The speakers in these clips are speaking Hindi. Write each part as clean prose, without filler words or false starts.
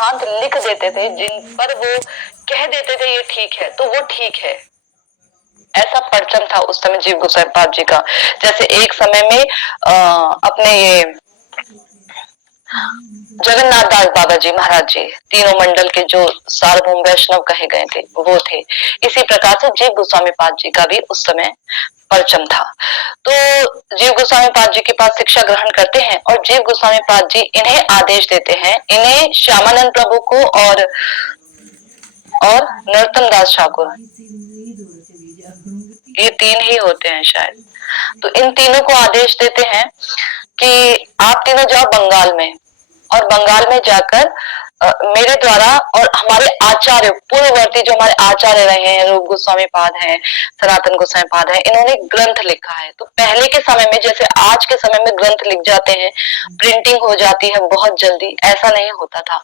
सिद्धांत लिख देते थे, जिन पर वो कह देते थे ये ठीक है, तो वो ठीक है। ऐसा परचम था उस समय जीव गोसाई पाद जी का। जैसे एक समय में अपने ये जगन्नाथ दास बाबा जी महाराज जी, तीनों मंडल के जो सार्वभौम वैष्णव कहे गए थे वो थे। इसी प्रकार से जीव गोस्वामी पाद जी का भी उस समय परचम था। तो जीव गोस्वामी पाद जी के पास शिक्षा ग्रहण करते हैं और जीव गोस्वामी पाद जी इन्हें आदेश देते हैं, इन्हें श्यामानंद प्रभु को और नरोत्तम दास ठाकुर, ये तीन ही होते हैं शायद, तो इन तीनों को आदेश देते हैं कि आप तीनों जाओ बंगाल में, और बंगाल में जाकर मेरे द्वारा और हमारे आचार्य पूर्ववर्ती जो हमारे आचार्य रहे हैं, रूप गोस्वामी पाद हैं, सनातन गोस्वामी पाद हैं, इन्होंने ग्रंथ लिखा है। तो पहले के समय में जैसे आज के समय में ग्रंथ लिख जाते हैं, प्रिंटिंग हो जाती है बहुत जल्दी, ऐसा नहीं होता था।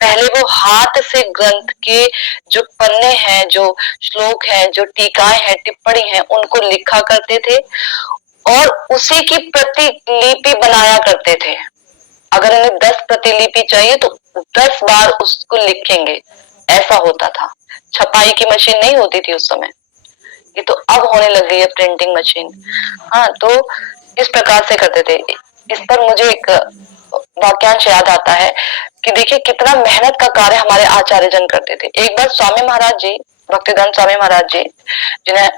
पहले वो हाथ से ग्रंथ के जो पन्ने हैं, जो श्लोक हैं, जो टीकाएं हैं, टिप्पणी है, उनको लिखा करते थे और उसी की प्रतिलिपि बनाया करते थे। अगर उन्हें 10 प्रतिलिपि चाहिए तो 10 बार उसको लिखेंगे, ऐसा होता था। छपाई की मशीन नहीं होती थी उस समय, ये तो अब होने लग गई है प्रिंटिंग मशीन। हाँ, तो इस प्रकार से करते थे। इस पर मुझे एक वाक्यांश याद आता है कि देखिए कितना मेहनत का कार्य हमारे आचार्य जन करते थे। एक बार स्वामी महाराज जी, भक्तिदान स्वामी महाराज जी, जिन्हें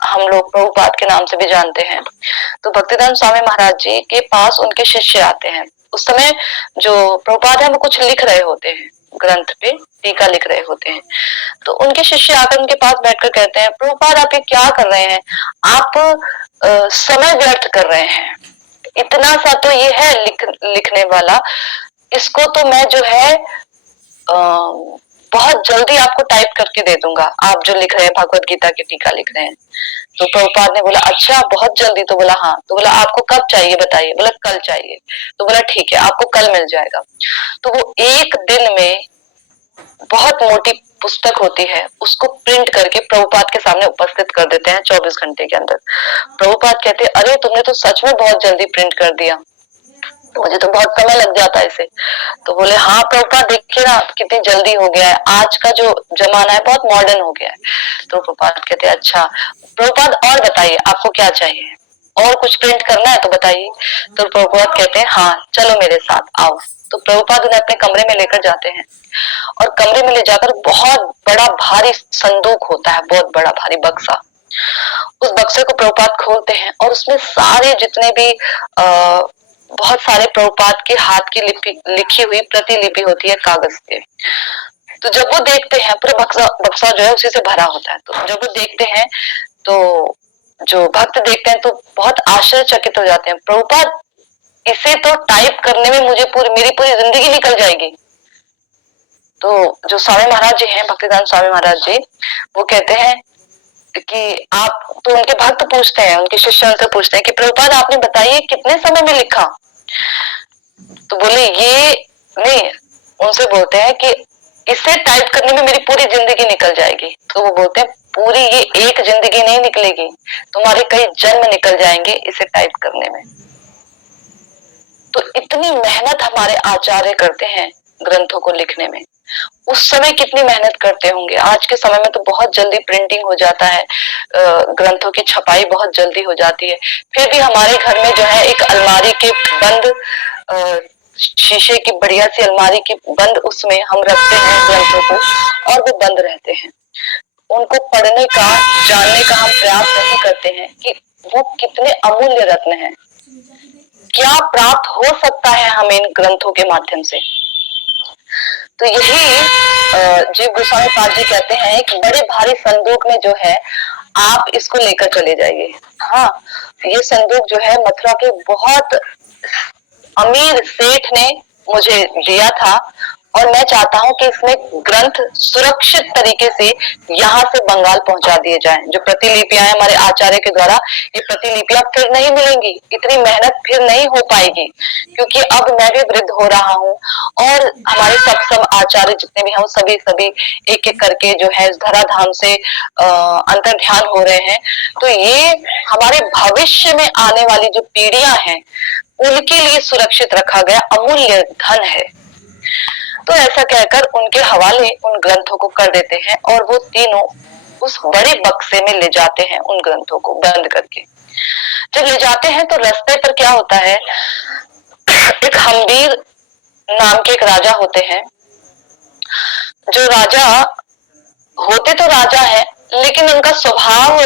हम लोग प्रभुपाद के नाम से भी जानते हैं, तो भक्तिदान स्वामी महाराज जी के पास उनके शिष्य आते हैं। उस समय जो प्रभुपाद है वो कुछ लिख रहे होते हैं, ग्रंथ पे टीका लिख रहे होते हैं। तो उनके शिष्य आकर उनके पास बैठकर कहते हैं, प्रभुपाद आप ये क्या कर रहे हैं, आप समय व्यर्थ कर रहे हैं। इतना सा तो ये है लिखने वाला, इसको तो मैं जो है बहुत जल्दी आपको टाइप करके दे दूंगा, आप जो लिख रहे हैं भगवत गीता की टीका लिख रहे हैं। तो प्रभुपाद ने बोला अच्छा बहुत जल्दी, तो बोला हाँ। तो बोला आपको कब चाहिए बताइए, बोला कल चाहिए। तो बोला ठीक है आपको कल मिल जाएगा। तो वो एक दिन में बहुत मोटी पुस्तक होती है, उसको प्रिंट करके प्रभुपाद के सामने उपस्थित कर देते हैं 24 घंटे के अंदर। प्रभुपाद कहते हैं अरे तुमने तो सच में बहुत जल्दी प्रिंट कर दिया, मुझे तो बहुत समय लग जाता है इसे। तो बोले हाँ प्रभुपाद देखिए ना कितनी जल्दी हो गया है, आज का जो जमाना है बहुत मॉडर्न हो गया है। तो प्रभुपाद कहते हैं अच्छा प्रभुपाद और बताइए आपको क्या चाहिए, और कुछ प्रिंट करना है तो बताइए। तो प्रभुपाद कहते हैं हाँ चलो मेरे साथ आओ। तो प्रभुपाद उन्हें अपने कमरे में लेकर जाते हैं और कमरे में ले जाकर बहुत बड़ा भारी संदूक होता है, बहुत बड़ा भारी बक्सा, उस बक्से को प्रभुपाद खोलते हैं और उसमें सारे जितने भी बहुत सारे प्रभुपाद के हाथ की लिखी हुई प्रतिलिपि होती है कागज के। तो जब वो देखते हैं पूरा बक्सा जो है उसी से भरा होता है। तो जब वो देखते हैं तो जो भक्त देखते हैं तो बहुत आश्चर्यचकित हो जाते हैं, प्रभुपाद इसे तो टाइप करने में मेरी पूरी जिंदगी निकल जाएगी। तो जो स्वामी महाराज जी हैं, भक्तिदान स्वामी महाराज जी, वो कहते हैं कि आप, तो उनके भक्त पूछते हैं, उनके शिष्य उनसे पूछते हैं कि प्रभुपाद आपने बताइए कितने समय में लिखा। तो बोले ये नहीं, उनसे बोलते हैं कि इसे टाइप करने में मेरी पूरी जिंदगी निकल जाएगी। तो वो बोलते हैं पूरी ये एक जिंदगी नहीं निकलेगी, तुम्हारे कई जन्म निकल जाएंगे इसे टाइप करने में। तो इतनी मेहनत हमारे आचार्य करते हैं ग्रंथों को लिखने में। उस समय कितनी मेहनत करते होंगे। आज के समय में तो बहुत जल्दी प्रिंटिंग हो जाता है, ग्रंथों की छपाई बहुत जल्दी हो जाती है। फिर भी हमारे घर में जो है एक अलमारी के बंद, शीशे की बढ़िया सी अलमारी की बंद, उसमें हम रखते हैं ग्रंथों को और वो बंद रहते हैं। उनको पढ़ने का, जानने का हम प्रयास नहीं करते हैं कि वो कितने अमूल्य रत्न हैं, क्या प्राप्त हो सकता है हमें इन ग्रंथों के माध्यम से। तो यही जीव गोस्वामी पाद जी कहते हैं कि बड़े भारी संदूक में जो है आप इसको लेकर चले जाइए। हाँ, ये संदूक जो है मथुरा के बहुत अमीर सेठ ने मुझे दिया था और मैं चाहता हूँ कि इसमें ग्रंथ सुरक्षित तरीके से यहाँ से बंगाल पहुंचा दिए जाएं। जो प्रतिलिपियां हमारे आचार्य के द्वारा, ये प्रतिलिपियां फिर नहीं मिलेंगी, इतनी मेहनत फिर नहीं हो पाएगी, क्योंकि अब मैं भी वृद्ध हो रहा हूँ और हमारे सब आचार्य जितने भी हैं सभी एक एक करके जो है इस धराधाम से अंतर ध्यान हो रहे हैं। तो ये हमारे भविष्य में आने वाली जो पीढ़ियां हैं उनके लिए सुरक्षित रखा गया अमूल्य धन है। तो ऐसा कहकर उनके हवाले उन ग्रंथों को कर देते हैं और वो तीनों उस बड़े बक्से में ले जाते हैं उन ग्रंथों को बंद करके। जब ले जाते हैं तो रास्ते पर क्या होता है, एक हम्बीर नाम के एक राजा होते हैं, जो राजा होते तो राजा है लेकिन उनका स्वभाव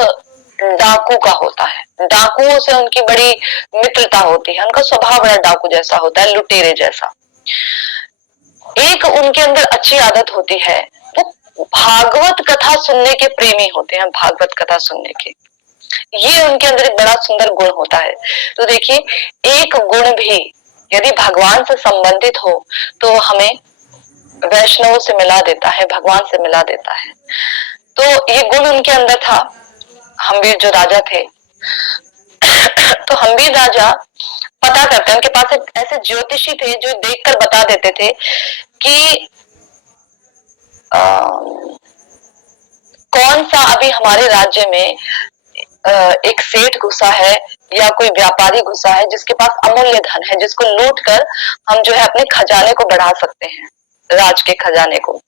डाकू का होता है। डाकुओं से उनकी बड़ी मित्रता होती है, उनका स्वभाव बड़ा डाकू जैसा होता है, लुटेरे जैसा। एक उनके अंदर अच्छी आदत होती है, वो भागवत कथा सुनने के प्रेमी होते हैं, भागवत कथा सुनने के। ये उनके अंदर एक बड़ा सुंदर गुण होता है। तो देखिए, एक गुण भी यदि भगवान से संबंधित हो तो हमें वैष्णवों से मिला देता है, भगवान से मिला देता है। तो ये गुण उनके अंदर था, हम्बीर जो राजा थे। तो हम्बीर राजा पता करते हैं, उनके पास एक ऐसे ज्योतिषी थे जो देखकर बता देते थे कि कौन सा अभी हमारे राज्य में एक सेठ घुसा है या कोई व्यापारी घुसा है जिसके पास अमूल्य धन है, जिसको लूट कर हम जो है अपने खजाने को बढ़ा सकते हैं, राज के खजाने को।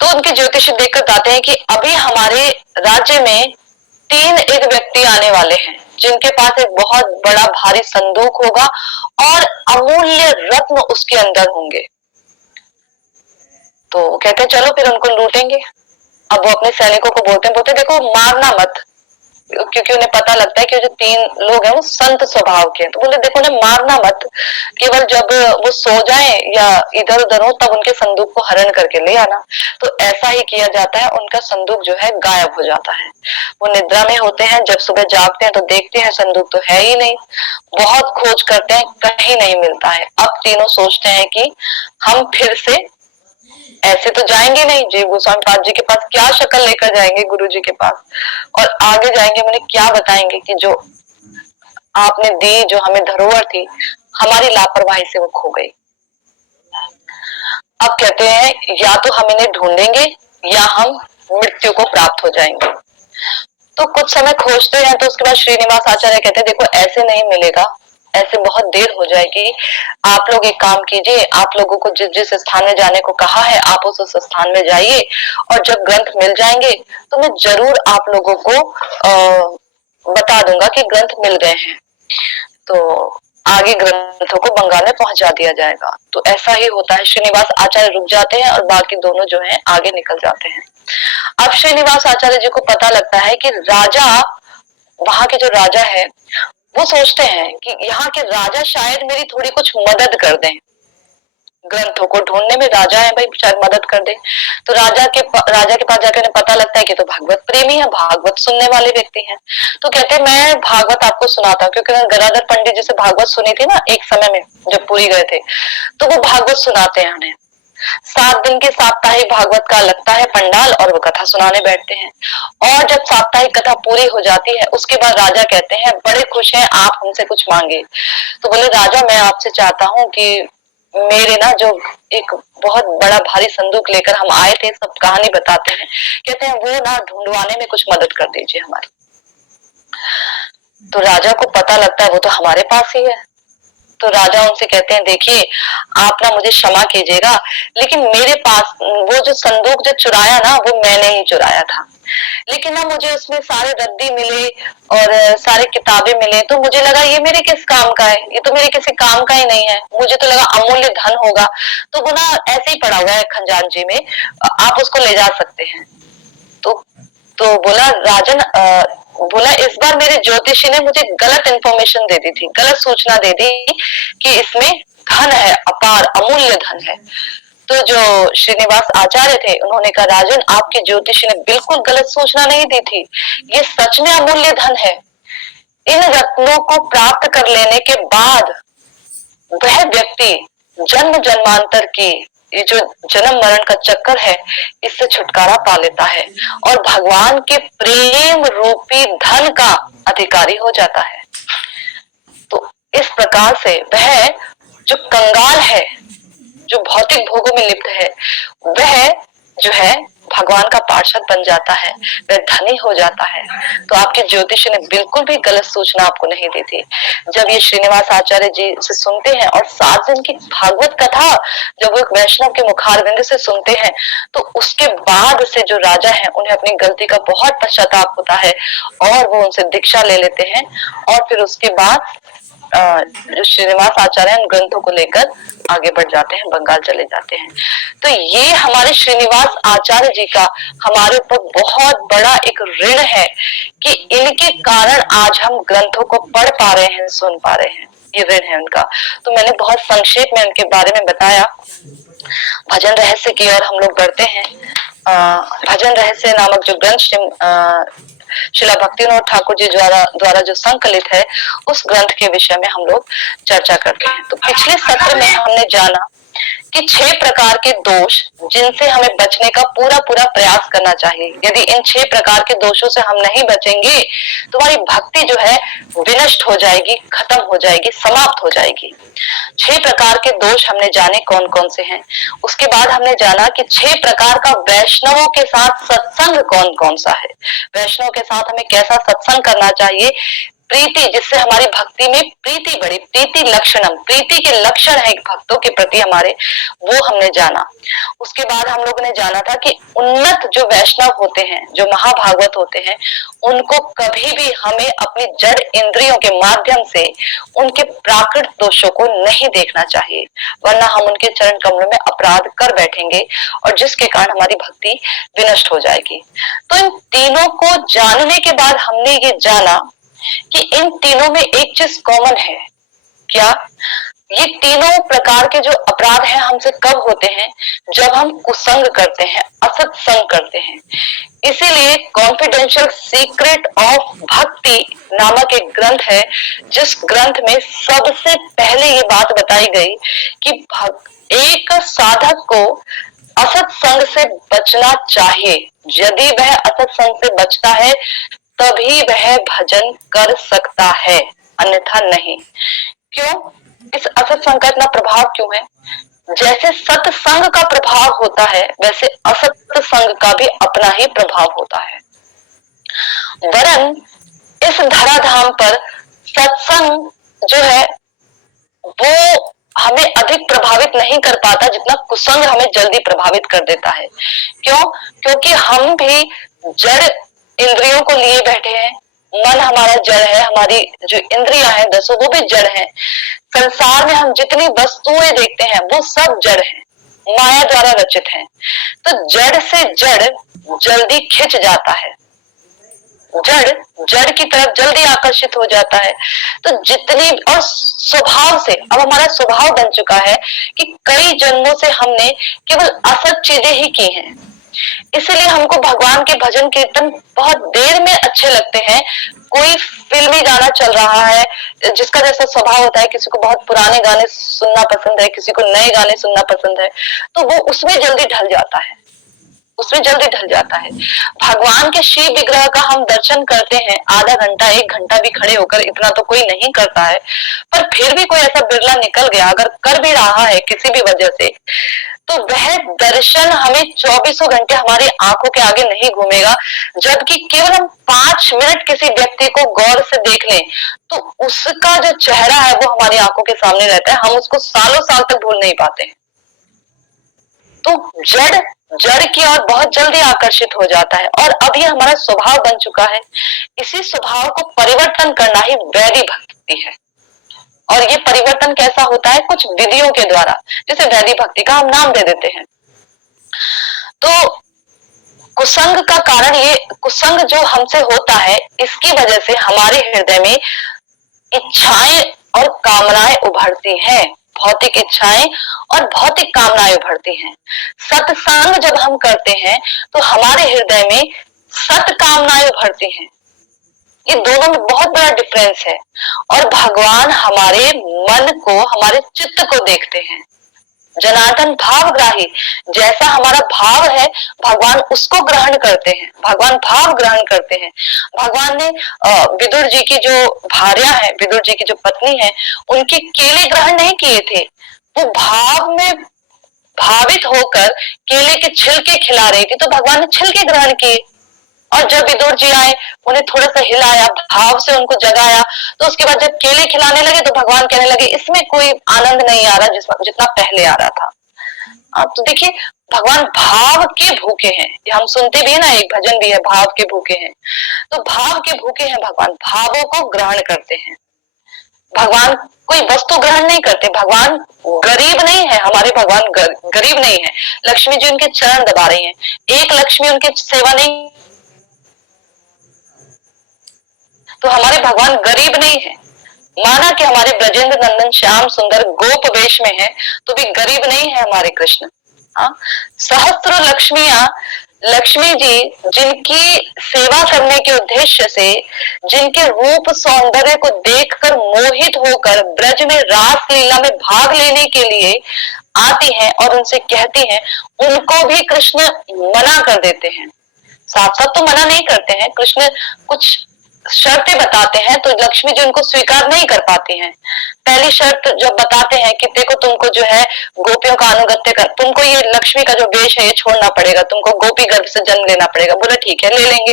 तो उनके ज्योतिषी देखकर बताते हैं कि अभी हमारे राज्य में एक व्यक्ति आने वाले हैं जिनके पास एक बहुत बड़ा भारी संदूक होगा और अमूल्य रत्न उसके अंदर होंगे। तो कहते हैं चलो फिर उनको लूटेंगे। अब वो अपने सैनिकों को बोलते देखो मारना मत, क्योंकि उन्हें पता लगता है कि जो 3 लोग हैं वो संत स्वभाव के हैं। तो बोले देखो उन्हें मारना मत, केवल जब वो सो जाए या इधर उधर हो तब उनके संदूक को हरण करके ले आना। तो ऐसा ही किया जाता है, उनका संदूक जो है गायब हो जाता है। वो निद्रा में होते हैं, जब सुबह जागते हैं तो देखते हैं संदूक तो है ही नहीं। बहुत खोज करते हैं, कहीं नहीं मिलता है। अब तीनों सोचते हैं कि हम फिर से ऐसे तो जाएंगे नहीं, जीव गोस्वामी पाद जी के पास क्या शक्ल लेकर जाएंगे, गुरु जी के पास, और आगे जाएंगे उन्हें क्या बताएंगे कि जो आपने दी, जो हमें धरोहर थी, हमारी लापरवाही से वो खो गई। अब कहते हैं या तो हम इन्हें ढूंढेंगे या हम मृत्यु को प्राप्त हो जाएंगे। तो कुछ समय खोजते हैं, तो उसके बाद श्रीनिवास आचार्य कहते हैं देखो ऐसे नहीं मिलेगा, ऐसे बहुत देर हो जाएगी। आप लोग एक काम कीजिए, आप लोगों को जिस जिस स्थान में जाने को कहा है आप उस स्थान में जाइए, और जब ग्रंथ मिल जाएंगे तो मैं जरूर आप लोगों को बता दूंगा कि ग्रंथ मिल गए हैं। तो आगे ग्रंथों को बंगाल में पहुंचा दिया जाएगा। तो ऐसा ही होता है। श्रीनिवास आचार्य रुक जाते हैं और बाकी दोनों जो हैं आगे निकल जाते हैं। अब श्रीनिवास आचार्य जी को पता लगता है कि राजा, वहां के जो राजा है, वो सोचते हैं कि यहाँ के राजा शायद मेरी थोड़ी कुछ मदद कर दें, ग्रंथों को ढूंढने में राजा है भाई, शायद मदद कर दे। तो राजा के पास जाकर पता लगता है कि तो भागवत प्रेमी है, भागवत सुनने वाले व्यक्ति हैं। तो कहते हैं मैं भागवत आपको सुनाता हूँ, क्योंकि उन्होंने गदाधर पंडित जी से भागवत सुनी थी ना एक समय में जब पुरी गए थे, तो वो भागवत सुनाते हैं उन्हें। 7 दिन के साप्ताहिक भागवत का लगता है पंडाल और वो कथा सुनाने बैठते हैं। और जब साप्ताहिक कथा पूरी हो जाती है उसके बाद राजा कहते हैं बड़े खुश हैं, आप हमसे कुछ मांगे। तो बोले राजा मैं आपसे चाहता हूँ कि मेरे ना जो एक बहुत बड़ा भारी संदूक लेकर हम आए थे, सब कहानी बताते हैं, कहते हैं वो ना ढूंढवाने में कुछ मदद कर दीजिए हमारी। तो राजा को पता लगता है वो तो हमारे पास ही है। तो राजा उनसे कहते हैं देखिए आप ना मुझे क्षमा कीजिएगा, लेकिन मेरे पास वो जो संदूक जो चुराया ना वो मैंने ही चुराया था, लेकिन ना मुझे उसमें सारे रद्दी मिले और सारे किताबें मिले, तो मुझे लगा ये मेरे किस काम का है, ये तो मेरे किसी काम का ही नहीं है, मुझे तो लगा अमूल्य धन होगा। तो वो ना ऐसे ही पड़ा हुआ है खंजान जी में, आप उसको ले जा सकते हैं। तो बोला राजन, बोला इस बार मेरे ज्योतिषी ने मुझे गलत इंफॉर्मेशन दे दी थी, गलत सूचना दे दी कि इसमें धन है, अपार अमूल्य धन है। तो जो श्रीनिवास आचार्य थे उन्होंने कहा राजन आपके ज्योतिषी ने बिल्कुल गलत सूचना नहीं दी थी, ये सच में अमूल्य धन है। इन रत्नों को प्राप्त कर लेने के बाद वह व्यक्ति जन्म जन्मांतर की ये जो जन्म मरण का चक्कर है इससे छुटकारा पा लेता है और भगवान के प्रेम रूपी धन का अधिकारी हो जाता है। तो इस प्रकार से वह जो कंगाल है, जो भौतिक भोगों में लिप्त है, वह जो है भगवान का पार्षद बन जाता है, वह धनी हो जाता है। तो आपके ज्योतिषी ने बिल्कुल भी गलत सूचना आपको नहीं दी थी। जब ये श्रीनिवास आचार्य जी से सुनते हैं और 7 दिन की भागवत कथा जब वो एक वैष्णव के मुखारबिंद से सुनते हैं, तो उसके बाद से जो राजा है उन्हें अपनी गलती का बहुत पश्चाताप होता है और वो उनसे दीक्षा ले लेते हैं। और फिर उसके बाद जो श्रीनिवास आचार्य उन ग्रंथों को लेकर आगे बढ़ जाते हैं, बंगाल चले जाते हैं। तो ये हमारे श्रीनिवास आचार्य जी का हमारे ऊपर बहुत बड़ा एक ऋण है कि इनके कारण आज हम ग्रंथों को पढ़ पा रहे हैं, सुन पा रहे हैं, ये ऋण है उनका। तो मैंने बहुत संक्षेप में उनके बारे में बताया। भजन रहस्य की ओर हम लोग बढ़ते हैं। भजन रहस्य नामक जो ग्रंथ शिला भक्तिविनोद ठाकुर जी द्वारा जो संकलित है, उस ग्रंथ के विषय में हम लोग चर्चा करते हैं। तो पिछले सत्र में हमने जाना कि 6 प्रकार के दोष जिनसे हमें बचने का पूरा प्रयास करना चाहिए। यदि इन 6 प्रकार के दोषों से हम नहीं बचेंगे तो हमारी भक्ति जो है विनष्ट हो जाएगी, खत्म हो जाएगी, समाप्त हो जाएगी। 6 प्रकार के दोष हमने जाने कौन कौन से हैं। उसके बाद हमने जाना कि 6 प्रकार का वैष्णवों के साथ सत्संग कौन कौन सा है, वैष्णव के साथ हमें कैसा सत्संग करना चाहिए, प्रीति जिससे हमारी भक्ति में प्रीति बढ़े, प्रीति लक्षणम, प्रीति के लक्षण है भक्तों के प्रति हमारे, वो हमने जाना। उसके बाद हम लोगों ने जाना था कि उन्नत जो वैष्णव होते हैं, जो महाभागवत होते हैं, उनको कभी भी हमें अपनी जड़ इंद्रियों के माध्यम से उनके प्राकृत दोषों को नहीं देखना चाहिए, वरना हम उनके चरण कमलों में अपराध कर बैठेंगे और जिसके कारण हमारी भक्ति विनष्ट हो जाएगी। तो इन तीनों को जानने के बाद हमने ये जाना कि इन तीनों में एक चीज कॉमन है। क्या? ये तीनों प्रकार के जो अपराध हैं हमसे कब होते हैं? जब हम कुसंग करते हैं, असत्संग करते हैं। इसीलिए कॉन्फिडेंशियल सीक्रेट ऑफ भक्ति नामक एक ग्रंथ है, जिस ग्रंथ में सबसे पहले ये बात बताई गई कि एक साधक को असत्संग से बचना चाहिए। यदि वह असत्संग से बचता है तभी वह भजन कर सकता है, अन्यथा नहीं। क्यों? इस असत्संग का इतना प्रभाव क्यों है? जैसे सत्संग का प्रभाव होता है, वैसे असत्संग का भी अपना ही प्रभाव होता है। वरन इस धराधाम पर सत्संग जो है वो हमें अधिक प्रभावित नहीं कर पाता जितना कुसंग हमें जल्दी प्रभावित कर देता है। क्यों? क्योंकि हम भी जड़ इंद्रियों को लिए बैठे हैं। मन हमारा जड़ है, हमारी जो इंद्रियां हैं 10 वो भी जड़ है। संसार में हम जितनी वस्तुएं देखते हैं वो सब जड़ है, माया द्वारा रचित हैं। तो जड़ से जड़ जल्दी खिंच जाता है, जड़ की तरफ जल्दी आकर्षित हो जाता है। तो जितनी और स्वभाव से अब हमारा स्वभाव बन चुका है कि कई जन्मों से हमने केवल असत चीजें ही की हैं। इसलिए हमको भगवान के भजन कीर्तन बहुत देर में अच्छे लगते हैं। कोई फिल्मी गाना चल रहा है, जिसका जैसा स्वभाव होता है, किसी को बहुत पुराने गाने सुनना पसंद है, किसी को नए गाने सुनना पसंद है, तो वो उसमें जल्दी ढल जाता है, उसमें जल्दी ढल जाता है। भगवान के शिव विग्रह का हम दर्शन करते हैं आधा घंटा 1 घंटा भी खड़े होकर, इतना तो कोई नहीं करता है, पर फिर भी कोई ऐसा बिरला निकल गया, अगर कर भी रहा है किसी भी वजह से, तो वह दर्शन हमें 24 घंटे हमारी आंखों के आगे नहीं घूमेगा। जबकि केवल हम 5 मिनट किसी व्यक्ति को गौर से देख लें तो उसका जो चेहरा है वो हमारी आंखों के सामने रहता है, हम उसको सालों साल तक भूल नहीं पाते। तो जड़ की ओर बहुत जल्दी आकर्षित हो जाता है और अब ये हमारा स्वभाव बन चुका है। इसी स्वभाव को परिवर्तन करना ही वैधि भक्ति है। और ये परिवर्तन कैसा होता है? कुछ विधियों के द्वारा, जैसे वैधि भक्ति का हम नाम दे देते हैं। तो कुसंग का कारण, ये कुसंग जो हमसे होता है, इसकी वजह से हमारे हृदय में इच्छाएं और कामनाएं उभरती हैं, भौतिक इच्छाएं और भौतिक कामनाएं उभरती हैं। सत्संग जब हम करते हैं तो हमारे हृदय में सत कामनाएं उभरती हैं। ये दोनों में बहुत बड़ा डिफरेंस है। और भगवान हमारे मन को, हमारे चित्त को देखते हैं। जनार्दन भावग्राही, जैसा हमारा भाव है भगवान उसको ग्रहण करते हैं, भगवान भाव ग्रहण करते हैं। भगवान ने विदुर जी की जो भार्या है, विदुर जी की जो पत्नी है, उनके केले ग्रहण नहीं किए थे, वो भाव में भावित होकर केले के छिलके खिला रही थी, तो भगवान ने छिलके ग्रहण किए। और जब विदुर जी आए, उन्हें थोड़ा सा हिलाया, भाव से उनको जगाया, तो उसके बाद जब केले खिलाने लगे तो भगवान कहने लगे इसमें कोई आनंद नहीं आ रहा जितना पहले आ रहा था। तो देखिए, भगवान भाव के भूखे हैं। ये हम सुनते भी है ना, एक भजन भी है, भाव के भूखे हैं। तो भाव के भूखे हैं भगवान, भावों को ग्रहण करते हैं। भगवान कोई वस्तु ग्रहण नहीं करते। भगवान गरीब नहीं है, हमारे भगवान गरीब नहीं है। लक्ष्मी जी उनके चरण दबा रही हैं, एक लक्ष्मी उनके सेवा नहीं, तो हमारे भगवान गरीब नहीं है। माना कि हमारे ब्रजेंद्र नंदन श्याम सुंदर गोप वेश में है, तो भी गरीब नहीं है हमारे कृष्ण। हाँ, सहस्त्र लक्ष्मियां, लक्ष्मी जी जिनकी सेवा करने के उद्देश्य से, जिनके रूप सौंदर्य को देखकर मोहित होकर ब्रज में रास लीला में भाग लेने के लिए आती हैं और उनसे कहती हैं, उनको भी कृष्ण मना कर देते हैं। साफ साफ तो मना नहीं करते हैं, कृष्ण कुछ शर्तें बताते हैं, तो लक्ष्मी जी उनको स्वीकार नहीं कर पाती हैं। पहली शर्त जब बताते हैं कि देखो, तुमको जो है गोपियों का अनुगत्य कर, तुमको ये लक्ष्मी का जो वेश है ये छोड़ना पड़ेगा, तुमको गोपी गर्भ से जन्म लेना पड़ेगा। बोला ठीक है, ले लेंगे।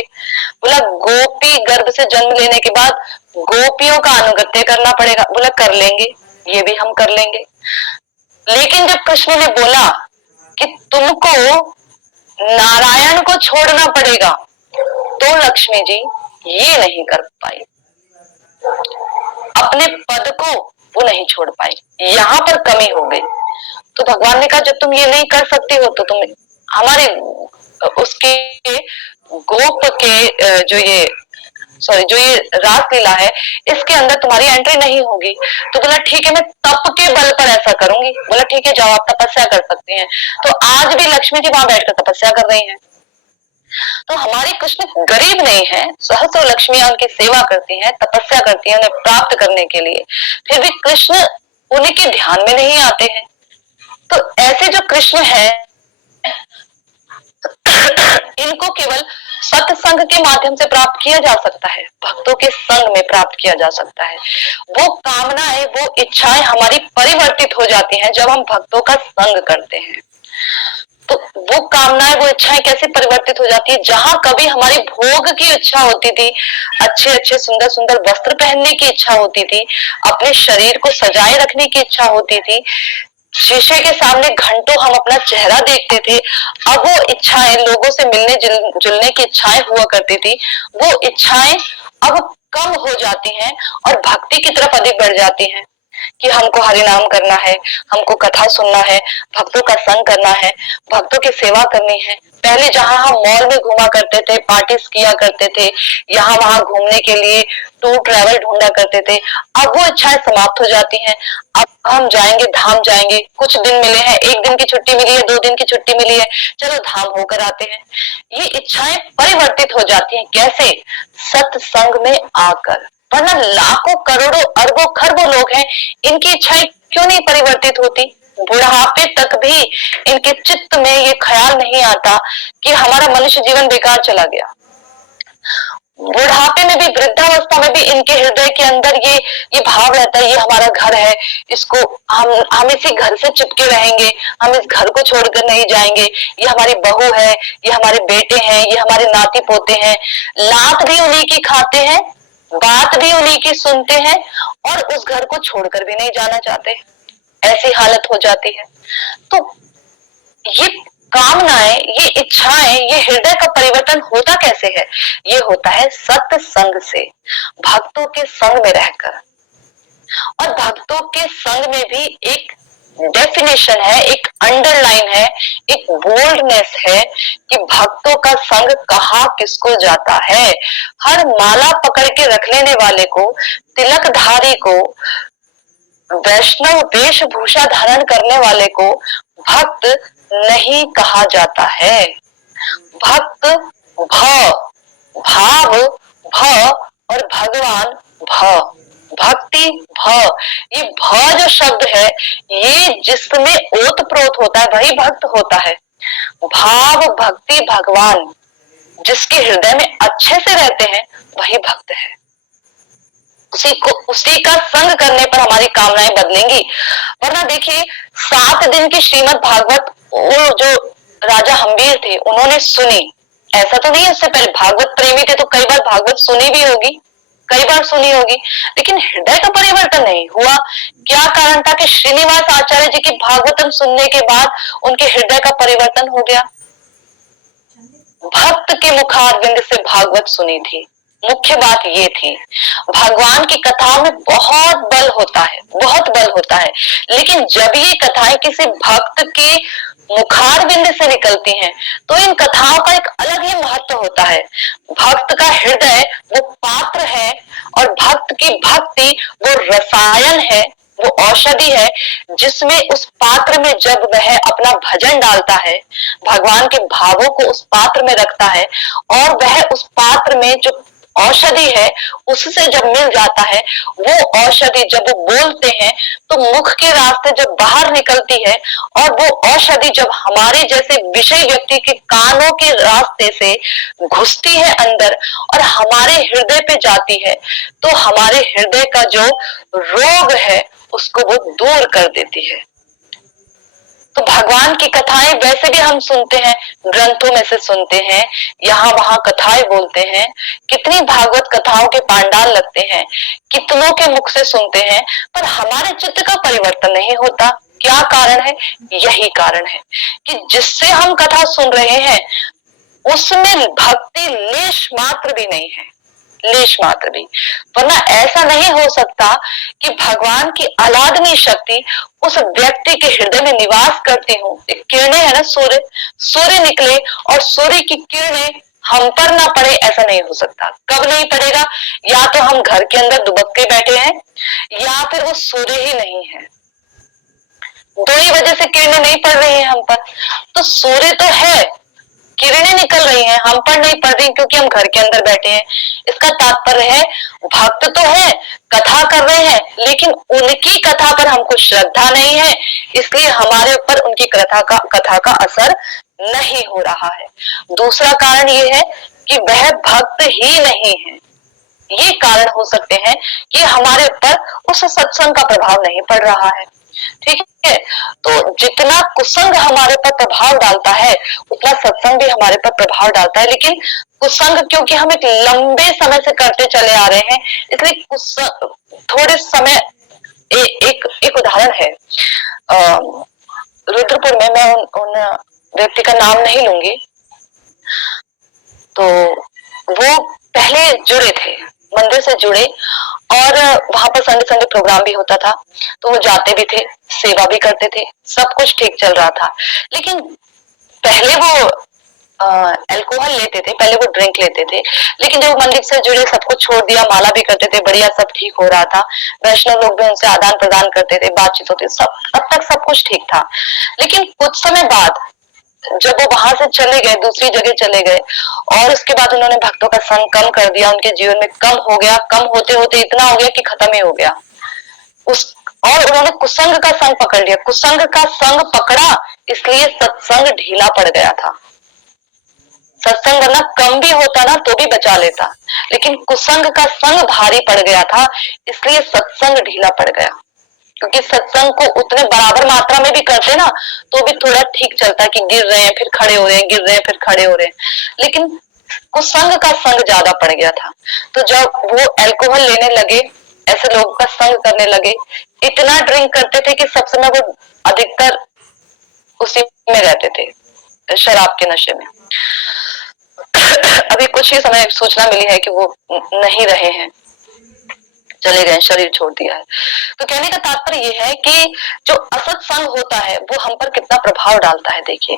बोला गोपी गर्भ से जन्म लेने के बाद गोपियों का अनुगत्य करना पड़ेगा। बोला कर लेंगे, ये भी हम कर लेंगे। लेकिन जब कृष्ण ने बोला कि तुमको नारायण को छोड़ना पड़ेगा, तो लक्ष्मी जी ये नहीं कर पाई, अपने पद को वो नहीं छोड़ पाई, यहाँ पर कमी हो गई। तो भगवान ने कहा जब तुम ये नहीं कर सकती हो तो तुम हमारे उसके गोप के जो ये रासलीला है, इसके अंदर तुम्हारी एंट्री नहीं होगी। तो बोला ठीक है, मैं तप के बल पर ऐसा करूंगी। बोला ठीक है, जाओ, आप तपस्या कर सकती हैं। तो आज भी लक्ष्मी जी वहां बैठकर तपस्या कर रही हैं। तो हमारे कृष्ण गरीब नहीं है, सहस्त्र लक्ष्मियां उनकी सेवा करती हैं, तपस्या करती हैं उन्हें प्राप्त करने के लिए, फिर भी कृष्ण उनके ध्यान में नहीं आते हैं। तो ऐसे जो कृष्ण है इनको केवल सत्संग के माध्यम से प्राप्त किया जा सकता है, भक्तों के संग में प्राप्त किया जा सकता है। वो कामनाएं, वो इच्छाएं हमारी परिवर्तित हो जाती हैं जब हम भक्तों का संग करते हैं। तो वो कामनाएं, वो इच्छाएं कैसे परिवर्तित हो जाती है? जहां कभी हमारी भोग की इच्छा होती थी, अच्छे अच्छे सुंदर सुंदर वस्त्र पहनने की इच्छा होती थी, अपने शरीर को सजाए रखने की इच्छा होती थी, शीशे के सामने घंटों हम अपना चेहरा देखते थे, अब वो इच्छाएं, लोगों से मिलने जुलने की इच्छाएं हुआ करती थी, वो इच्छाएं अब कम हो जाती हैं और भक्ति की तरफ अधिक बढ़ जाती हैं कि हमको हरिनाम करना है, हमको कथा सुनना है, भक्तों का संग करना है, भक्तों की सेवा करनी है। पहले जहां हम मॉल में घूमा करते थे, पार्टीज किया करते थे, यहाँ वहां घूमने के लिए टूर ट्रैवल ढूंढा करते थे, अब वो इच्छाएं समाप्त हो जाती हैं। अब हम जाएंगे, धाम जाएंगे, कुछ दिन मिले हैं, एक दिन की छुट्टी मिली है, 2 दिन की छुट्टी मिली है, चलो धाम होकर आते हैं। ये इच्छाएं परिवर्तित हो जाती हैं, कैसे? सत्संग में आकर। वरना लाखों करोड़ों अरबों खरबों लोग हैं, इनकी इच्छाएं क्यों नहीं परिवर्तित होती? बुढ़ापे तक भी इनके चित्त में ये ख्याल नहीं आता कि हमारा मनुष्य जीवन बेकार चला गया। बुढ़ापे में भी, वृद्धावस्था में भी इनके हृदय के अंदर ये भाव रहता है, ये हमारा घर है, इसको हम इसी घर से चिपके रहेंगे, हम इस घर को छोड़कर नहीं जाएंगे, ये हमारी बहू है, ये हमारे बेटे हैं, ये हमारे नाती पोते हैं, लात भी उन्हीं की खाते हैं, बात भी उन्हीं की सुनते हैं और उस घर को छोड़कर भी नहीं जाना चाहते। ऐसी हालत हो जाती है। तो ये कामनाएं, ये इच्छाएं, ये हृदय का परिवर्तन होता कैसे है? ये होता है सत्संग से, भक्तों के संग में रहकर। और भक्तों के संग में भी एक डेफिनेशन है, एक अंडरलाइन है, एक बोल्डनेस है कि भक्तों का संग कहाँ किसको जाता है। हर माला पकड़ के रख लेने वाले को, तिलकधारी को, वैष्णव वेशभूषा धारण करने वाले को भक्त नहीं कहा जाता है। भक्त भाव और भगवान भ, भक्ति भ, ये भ जो शब्द है, ये जिसमें ओत प्रोत होता है वही भक्त होता है। भाव, भक्ति, भगवान जिसके हृदय में अच्छे से रहते हैं वही भक्त है। उसी का संग करने पर हमारी कामनाएं बदलेंगी। वरना देखिए 7 दिन की श्रीमद् भागवत वो जो राजा हम्बीर थे उन्होंने सुनी, ऐसा तो नहीं उससे पहले भागवत प्रेमी थे तो कई बार भागवत सुनी भी होगी, कई बार सुनी होगी, लेकिन हृदय का परिवर्तन नहीं हुआ। क्या कारण था कि श्रीनिवास आचार्य जी की भागवतम सुनने के बाद उनके हृदय का परिवर्तन हो गया? भक्त के मुखारविंद से भागवत सुनी थी, मुख्य बात ये थी। भगवान की कथाओं में बहुत बल होता है, बहुत बल होता है, लेकिन जब ये कथाएं किसी भक्त के मुखारविंद से निकलती हैं तो इन कथाओं का एक अलग ही महत्व होता है। भक्त का हृदय वो पात्र है और भक्त की भक्ति वो रसायन है, वो औषधि है, जिसमें उस पात्र में जब वह अपना भजन डालता है, भगवान के भावों को उस पात्र में रखता है और वह उस पात्र में जो औषधि है उससे जब मिल जाता है, वो औषधि जब वो बोलते हैं तो मुख के रास्ते जब बाहर निकलती है और वो औषधि जब हमारे जैसे विषय व्यक्ति के कानों के रास्ते से घुसती है अंदर और हमारे हृदय पे जाती है, तो हमारे हृदय का जो रोग है उसको वो दूर कर देती है। तो भगवान की कथाएं वैसे भी हम सुनते हैं, ग्रंथों में से सुनते हैं, यहाँ वहां कथाएं बोलते हैं, कितनी भागवत कथाओं के पांडाल लगते हैं, कितनों के मुख से सुनते हैं, पर हमारे चित्त का परिवर्तन नहीं होता। क्या कारण है? यही कारण है कि जिससे हम कथा सुन रहे हैं उसमें भक्ति लेश मात्र भी नहीं है, लेश मात्र भी। वरना ऐसा नहीं हो सकता कि भगवान की अलादनीय शक्ति उस व्यक्ति के हृदय में निवास करती हो। किरणें है ना, सूर्य, सूर्य निकले और सूर्य की किरणें हम पर ना पड़े, ऐसा नहीं हो सकता। कब नहीं पड़ेगा? या तो हम घर के अंदर दुबक के बैठे हैं या फिर वो सूर्य ही नहीं है, दो ही वजह से किरणें नहीं पड़ रही हैं हम पर। तो सूर्य तो है, किरणें निकल रही हैं, हम पर नहीं पड़ रही क्योंकि हम घर के अंदर बैठे हैं। इसका तात्पर्य है भक्त तो है, कथा कर रहे हैं, लेकिन उनकी कथा पर हमको श्रद्धा नहीं है, इसलिए हमारे ऊपर उनकी कथा का असर नहीं हो रहा है। दूसरा कारण ये है कि वह भक्त ही नहीं है। ये कारण हो सकते हैं कि हमारे ऊपर उस सत्संग का प्रभाव नहीं पड़ रहा है। ठीक है, तो जितना कुसंग हमारे पर प्रभाव डालता है उतना सत्संग भी हमारे पर प्रभाव डालता है। लेकिन कुसंग क्योंकि हम एक लंबे समय से करते चले आ रहे हैं, इसलिए थोड़े समय एक उदाहरण है। रुद्रपुर में, मैं उन व्यक्ति का नाम नहीं लूंगी, तो वो पहले जुड़े थे, मंदिर से जुड़े, और वहां पर संडे संडे प्रोग्राम भी होता था, तो वो जाते भी थे, सेवा भी करते थे, सब कुछ ठीक चल रहा था। लेकिन पहले वो अल्कोहल लेते थे, पहले वो ड्रिंक लेते थे, लेकिन जब मंदिर से जुड़े सब कुछ छोड़ दिया, माला भी करते थे, बढ़िया सब ठीक हो रहा था, वैष्णव लोग भी उनसे आदान प्रदान करते थे, बातचीत होती, सब अब तक सब कुछ ठीक था। लेकिन कुछ समय बाद जब वो वहां से चले गए, दूसरी जगह चले गए, और उसके बाद उन्होंने भक्तों का संग कम कर दिया, उनके जीवन में कम हो गया, कम होते होते इतना हो गया कि खत्म ही हो गया और उन्होंने कुसंग का संग पकड़ लिया। कुसंग का संग पकड़ा इसलिए सत्संग ढीला पड़ गया था। सत्संग वरना कम भी होता ना तो भी बचा लेता, लेकिन कुसंग का संग भारी पड़ गया था, इसलिए सत्संग ढीला पड़ गया। क्योंकि सत्संग को उतने बराबर मात्रा में भी करते ना तो भी थोड़ा ठीक चलता कि गिर रहे हैं फिर खड़े हो रहे हैं, गिर रहे हैं फिर खड़े हो रहे हैं, लेकिन कुसंग का संग ज्यादा पड़ गया था। तो जब वो अल्कोहल लेने लगे, ऐसे लोगों का संग करने लगे, इतना ड्रिंक करते थे कि सब समय वो अधिकतर उसी में रहते थे, शराब के नशे में। अभी कुछ ही समय सूचना मिली है कि वो नहीं रहे हैं, चले गए, शरीर छोड़ दिया है। तो कहने का तात्पर्य ये है कि जो असत संग होता है वो हम पर कितना प्रभाव डालता है। देखिए,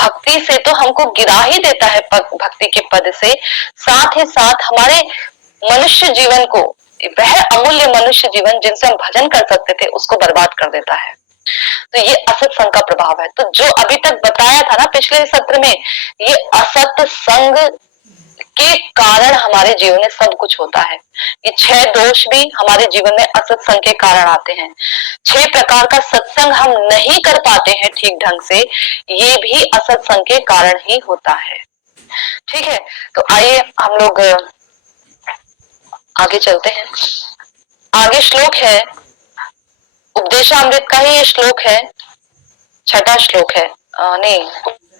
भक्ति से तो हमको गिरा ही देता है, भक्ति के पद से, साथ ही साथ हमारे मनुष्य जीवन को, वह अमूल्य मनुष्य जीवन जिनसे हम भजन कर सकते थे, उसको बर्बाद कर देता है। तो ये असत संग का प्रभाव है। तो जो अभी तक बताया था ना पिछले सत्र में, ये असत संग के कारण हमारे जीवन में सब कुछ होता है। ये 6 दोष भी हमारे जीवन में असत संग के कारण आते हैं। 6 प्रकार का सत्संग हम नहीं कर पाते हैं ठीक ढंग से, ये भी असत संग के कारण ही होता है। ठीक है, तो आइए हम लोग आगे चलते हैं। आगे श्लोक है, उपदेशामृत का ही ये श्लोक है, छठा श्लोक है, नहीं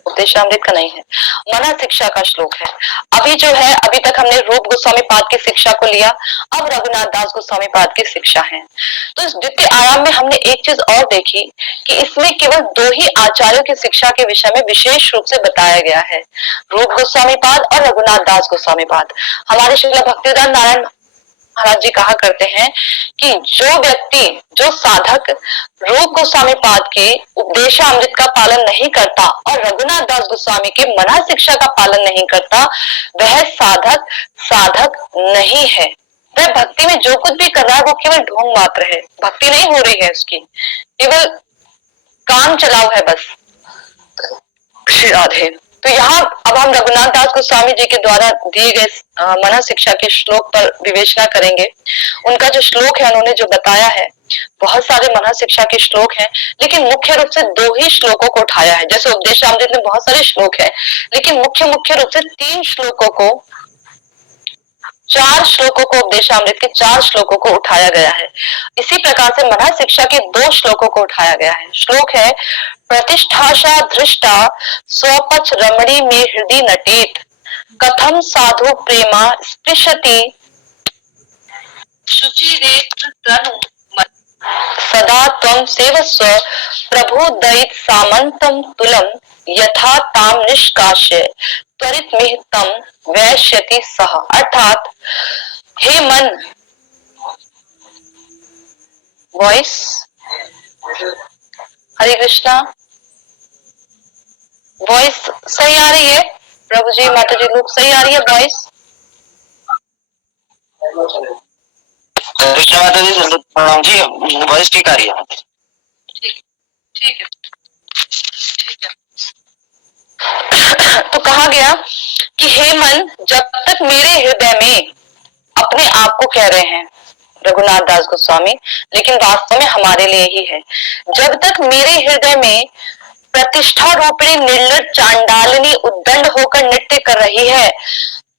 उपदेशामृत का नहीं है, मना शिक्षा का श्लोक है। अभी जो है, अभी तक हमने रूप गोस्वामी पाद की शिक्षा को लिया, अब रघुनाथ दास गोस्वामी पाद की शिक्षा है। तो इस द्वितीय आयाम में हमने एक चीज और देखी कि इसमें केवल दो ही आचार्यों की शिक्षा के विषय में विशेष रूप से बताया गया है, रूप गोस्वामी पाद और रघुनाथ दास गोस्वामी पाद। हमारे श्रील भक्तिवेदांत नारायण महाराज जी कहा करते हैं कि जो व्यक्ति, जो साधक रूप गोस्वामी पाद के उपदेशामृत का पालन नहीं करता और रघुनाथ दास गोस्वामी के मना शिक्षा का पालन नहीं करता, वह साधक नहीं है। वह भक्ति में जो कुछ भी कर रहा है वो केवल ढोंग मात्र है, भक्ति नहीं हो रही है उसकी, केवल काम चलाओ है बस। श्री राधे। तो यहाँ अब हम रघुनाथ दास गोस्वामी जी के द्वारा दिए गए मना शिक्षा के श्लोक पर विवेचना करेंगे। उनका जो श्लोक है, उन्होंने जो बताया है, बहुत सारे मना शिक्षा के श्लोक हैं, लेकिन मुख्य रूप से दो ही श्लोकों को उठाया है। जैसे उपदेशामृत में बहुत सारे श्लोक हैं, लेकिन मुख्य रूप से चार श्लोकों को उपदेशामृत के 4 श्लोकों को उठाया गया है। इसी प्रकार से मना शिक्षा के 2 श्लोकों को उठाया गया है। श्लोक है, प्रतिष्ठाशा दृष्टा स्वपच रमणी में हृदय नटेत, कथम साधु प्रेमा स्पृशति शुचिरेत्र तनु सदा त्वं सेवस्व प्रभु दैत सामंतम तुलम यथा ताम निष्काश्य त्वरित मिहितम वैश्यति सह। अर्थात हे मन, वॉइस, हरे कृष्णा, वॉइस सही आ रही है? प्रभु जी, माता जी लोग सही आ रही है वॉइस? कृष्णा माता जी प्रणाम जी, वॉइस ठीक आ रही है। ठीक है। तो कहा गया कि हे मन, जब तक मेरे हृदय में, अपने आप को कह रहे हैं रघुनाथ दास गोस्वामी, लेकिन वास्तव में हमारे लिए ही है, जब तक मेरे हृदय में प्रतिष्ठा रूपिणी निर्लज चांडालिनी उद्दंड होकर नृत्य कर रही है,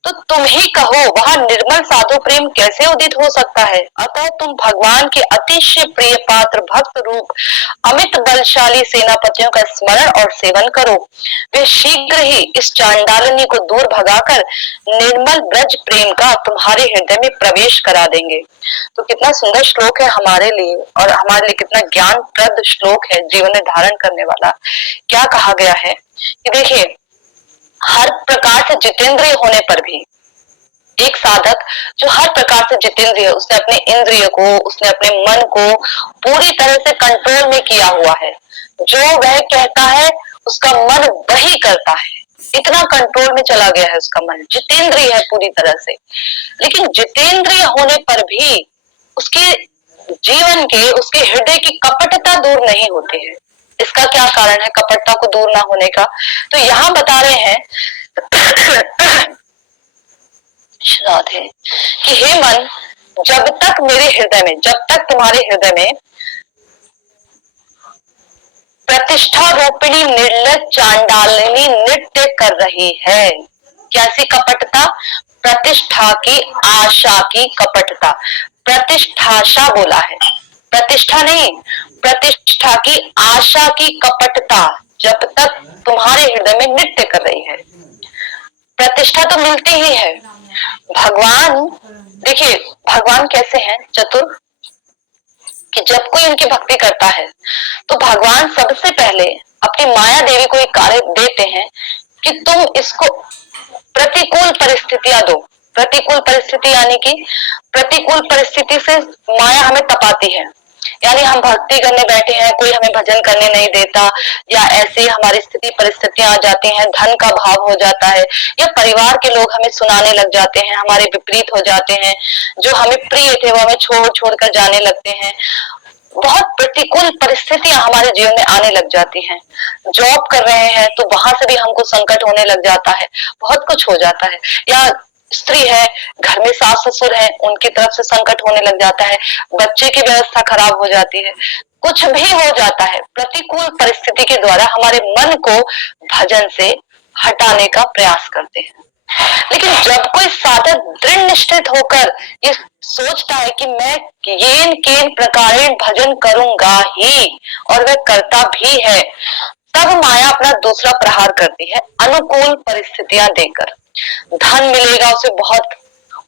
तो तुम ही कहो वहां निर्मल साधु प्रेम कैसे उदित हो सकता है। अतः तुम भगवान के अतिशय प्रिय पात्र भक्त रूप अमित बलशाली सेनापतियों का स्मरण और सेवन करो। वे शीघ्र ही इस चांडालिनी को दूर भगाकर निर्मल ब्रज प्रेम का तुम्हारे हृदय में प्रवेश करा देंगे। तो कितना सुंदर श्लोक है हमारे लिए, और हमारे लिए कितना ज्ञानप्रद श्लोक है, जीवन में धारण करने वाला। क्या कहा गया है कि देखिए, हर प्रकार से जितेंद्रिय होने पर भी एक साधक जो हर प्रकार से जितेंद्रिय, उसने अपने इंद्रिय को, उसने अपने मन को पूरी तरह से कंट्रोल में किया हुआ है, जो वह कहता है उसका मन वही करता है, इतना कंट्रोल में चला गया है उसका मन, जितेंद्रिय है पूरी तरह से। लेकिन जितेंद्रिय होने पर भी उसके जीवन के, उसके हृदय की कपटता दूर नहीं होती है। इसका क्या कारण है कपटता को दूर ना होने का? तो यहाँ बता रहे हैं राधे कि हे मन, जब तक मेरे हृदय में, जब तक तुम्हारे हृदय में प्रतिष्ठा रूपिणी निर्लज चांडालिनी नृत्य कर रही है। कैसी कपटता? प्रतिष्ठा की आशा की कपटता। प्रतिष्ठाशा बोला है, प्रतिष्ठा नहीं, प्रतिष्ठा की आशा की कपटता जब तक तुम्हारे हृदय में नृत्य कर रही है। प्रतिष्ठा तो मिलती ही है। भगवान, देखिए भगवान कैसे हैं, चतुर, कि जब कोई उनकी भक्ति करता है तो भगवान सबसे पहले अपनी माया देवी को एक कार्य देते हैं कि तुम इसको प्रतिकूल परिस्थितियां दो। प्रतिकूल परिस्थिति यानी कि प्रतिकूल परिस्थिति से माया हमें तपाती है, यानी हम भक्ति करने बैठे हैं, कोई हमें भजन करने नहीं देता, या ऐसी हमारी स्थिति परिस्थितियां आ जाती हैं, धन का भाव हो जाता है, या परिवार के लोग हमें सुनाने लग जाते हैं, हमारे विपरीत हो जाते हैं, जो हमें प्रिय थे वो हमें छोड़ कर जाने लगते हैं। बहुत प्रतिकूल परिस्थितियां हमारे जीवन में आने लग जाती हैं। जॉब कर रहे हैं तो वहां से भी हमको संकट होने लग जाता है, बहुत कुछ हो जाता है। या स्त्री है, घर में सास ससुर है, उनकी तरफ से संकट होने लग जाता है, बच्चे की व्यवस्था खराब हो जाती है, कुछ भी हो जाता है। प्रतिकूल परिस्थिति के द्वारा हमारे मन को भजन से हटाने का प्रयास करते हैं। लेकिन जब कोई साधक दृढ़ निश्चित होकर ये सोचता है कि मैं येन केन प्रकारेण भजन करूंगा ही, और वह करता भी है, तब माया अपना दूसरा प्रहार करती है अनुकूल परिस्थितियां देकर। धन मिलेगा उसे बहुत,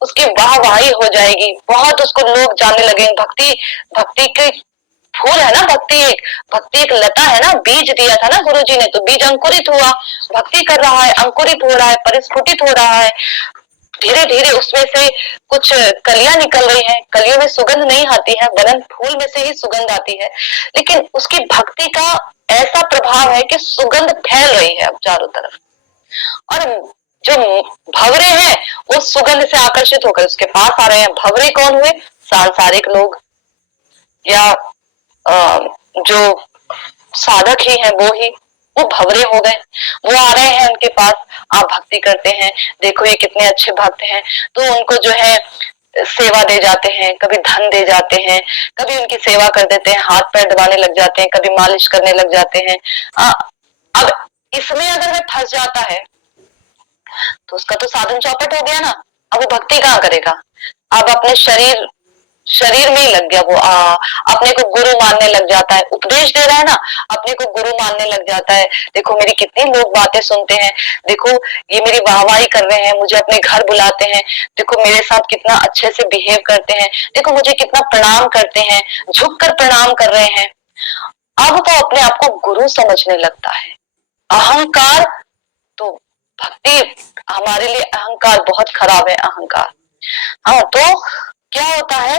उसकी वाहवाही हो जाएगी, बहुत उसको लोग जानने लगेंगे। भक्ति भक्ति के फूल है ना, भक्ति एक लता है ना, बीज दिया था ना गुरुजी ने, तो बीज अंकुरित हुआ, भक्ति कर रहा है, अंकुरित हो रहा है, परिस्फुटित हो रहा है, धीरे धीरे उसमें से कुछ कलियां निकल रही हैं। कलियों में सुगंध नहीं आती है, वरन फूल में से ही सुगंध आती है, लेकिन उसकी भक्ति का ऐसा प्रभाव है कि सुगंध फैल रही है अब चारों तरफ, और जो भंवरे हैं वो सुगंध से आकर्षित होकर उसके पास आ रहे हैं। भंवरे कौन हुए? सांसारिक लोग, या जो साधक ही है वो ही, वो भंवरे हो गए, वो आ रहे हैं उनके पास। आप भक्ति करते हैं, देखो ये कितने अच्छे भक्त हैं, तो उनको जो है सेवा दे जाते हैं, कभी धन दे जाते हैं, कभी उनकी सेवा कर देते हैं, हाथ पैर दबाने लग जाते हैं, कभी मालिश करने लग जाते हैं। अब इसमें अगर वह फंस जाता है तो उसका तो साधन चौपट हो गया ना। अब वो भक्ति कहाँ करेगा? अब अपने शरीर में ही लग गया वो, अपने को गुरु मानने लग जाता है। उपदेश दे रहा है ना, अपने को गुरु मानने लग जाता है। देखो मेरी कितनी लोग बातें सुनते हैं, देखो ये मेरी वाहवाही कर रहे हैं, मुझे अपने घर बुलाते हैं, देखो मेरे साथ कितना अच्छे से बिहेव करते हैं, देखो मुझे कितना प्रणाम करते हैं, झुक कर प्रणाम कर रहे हैं। अब तो अपने आप को गुरु समझने लगता है। अहंकार, तो भक्ति हमारे लिए अहंकार बहुत खराब है, अहंकार। हाँ, तो क्या होता है,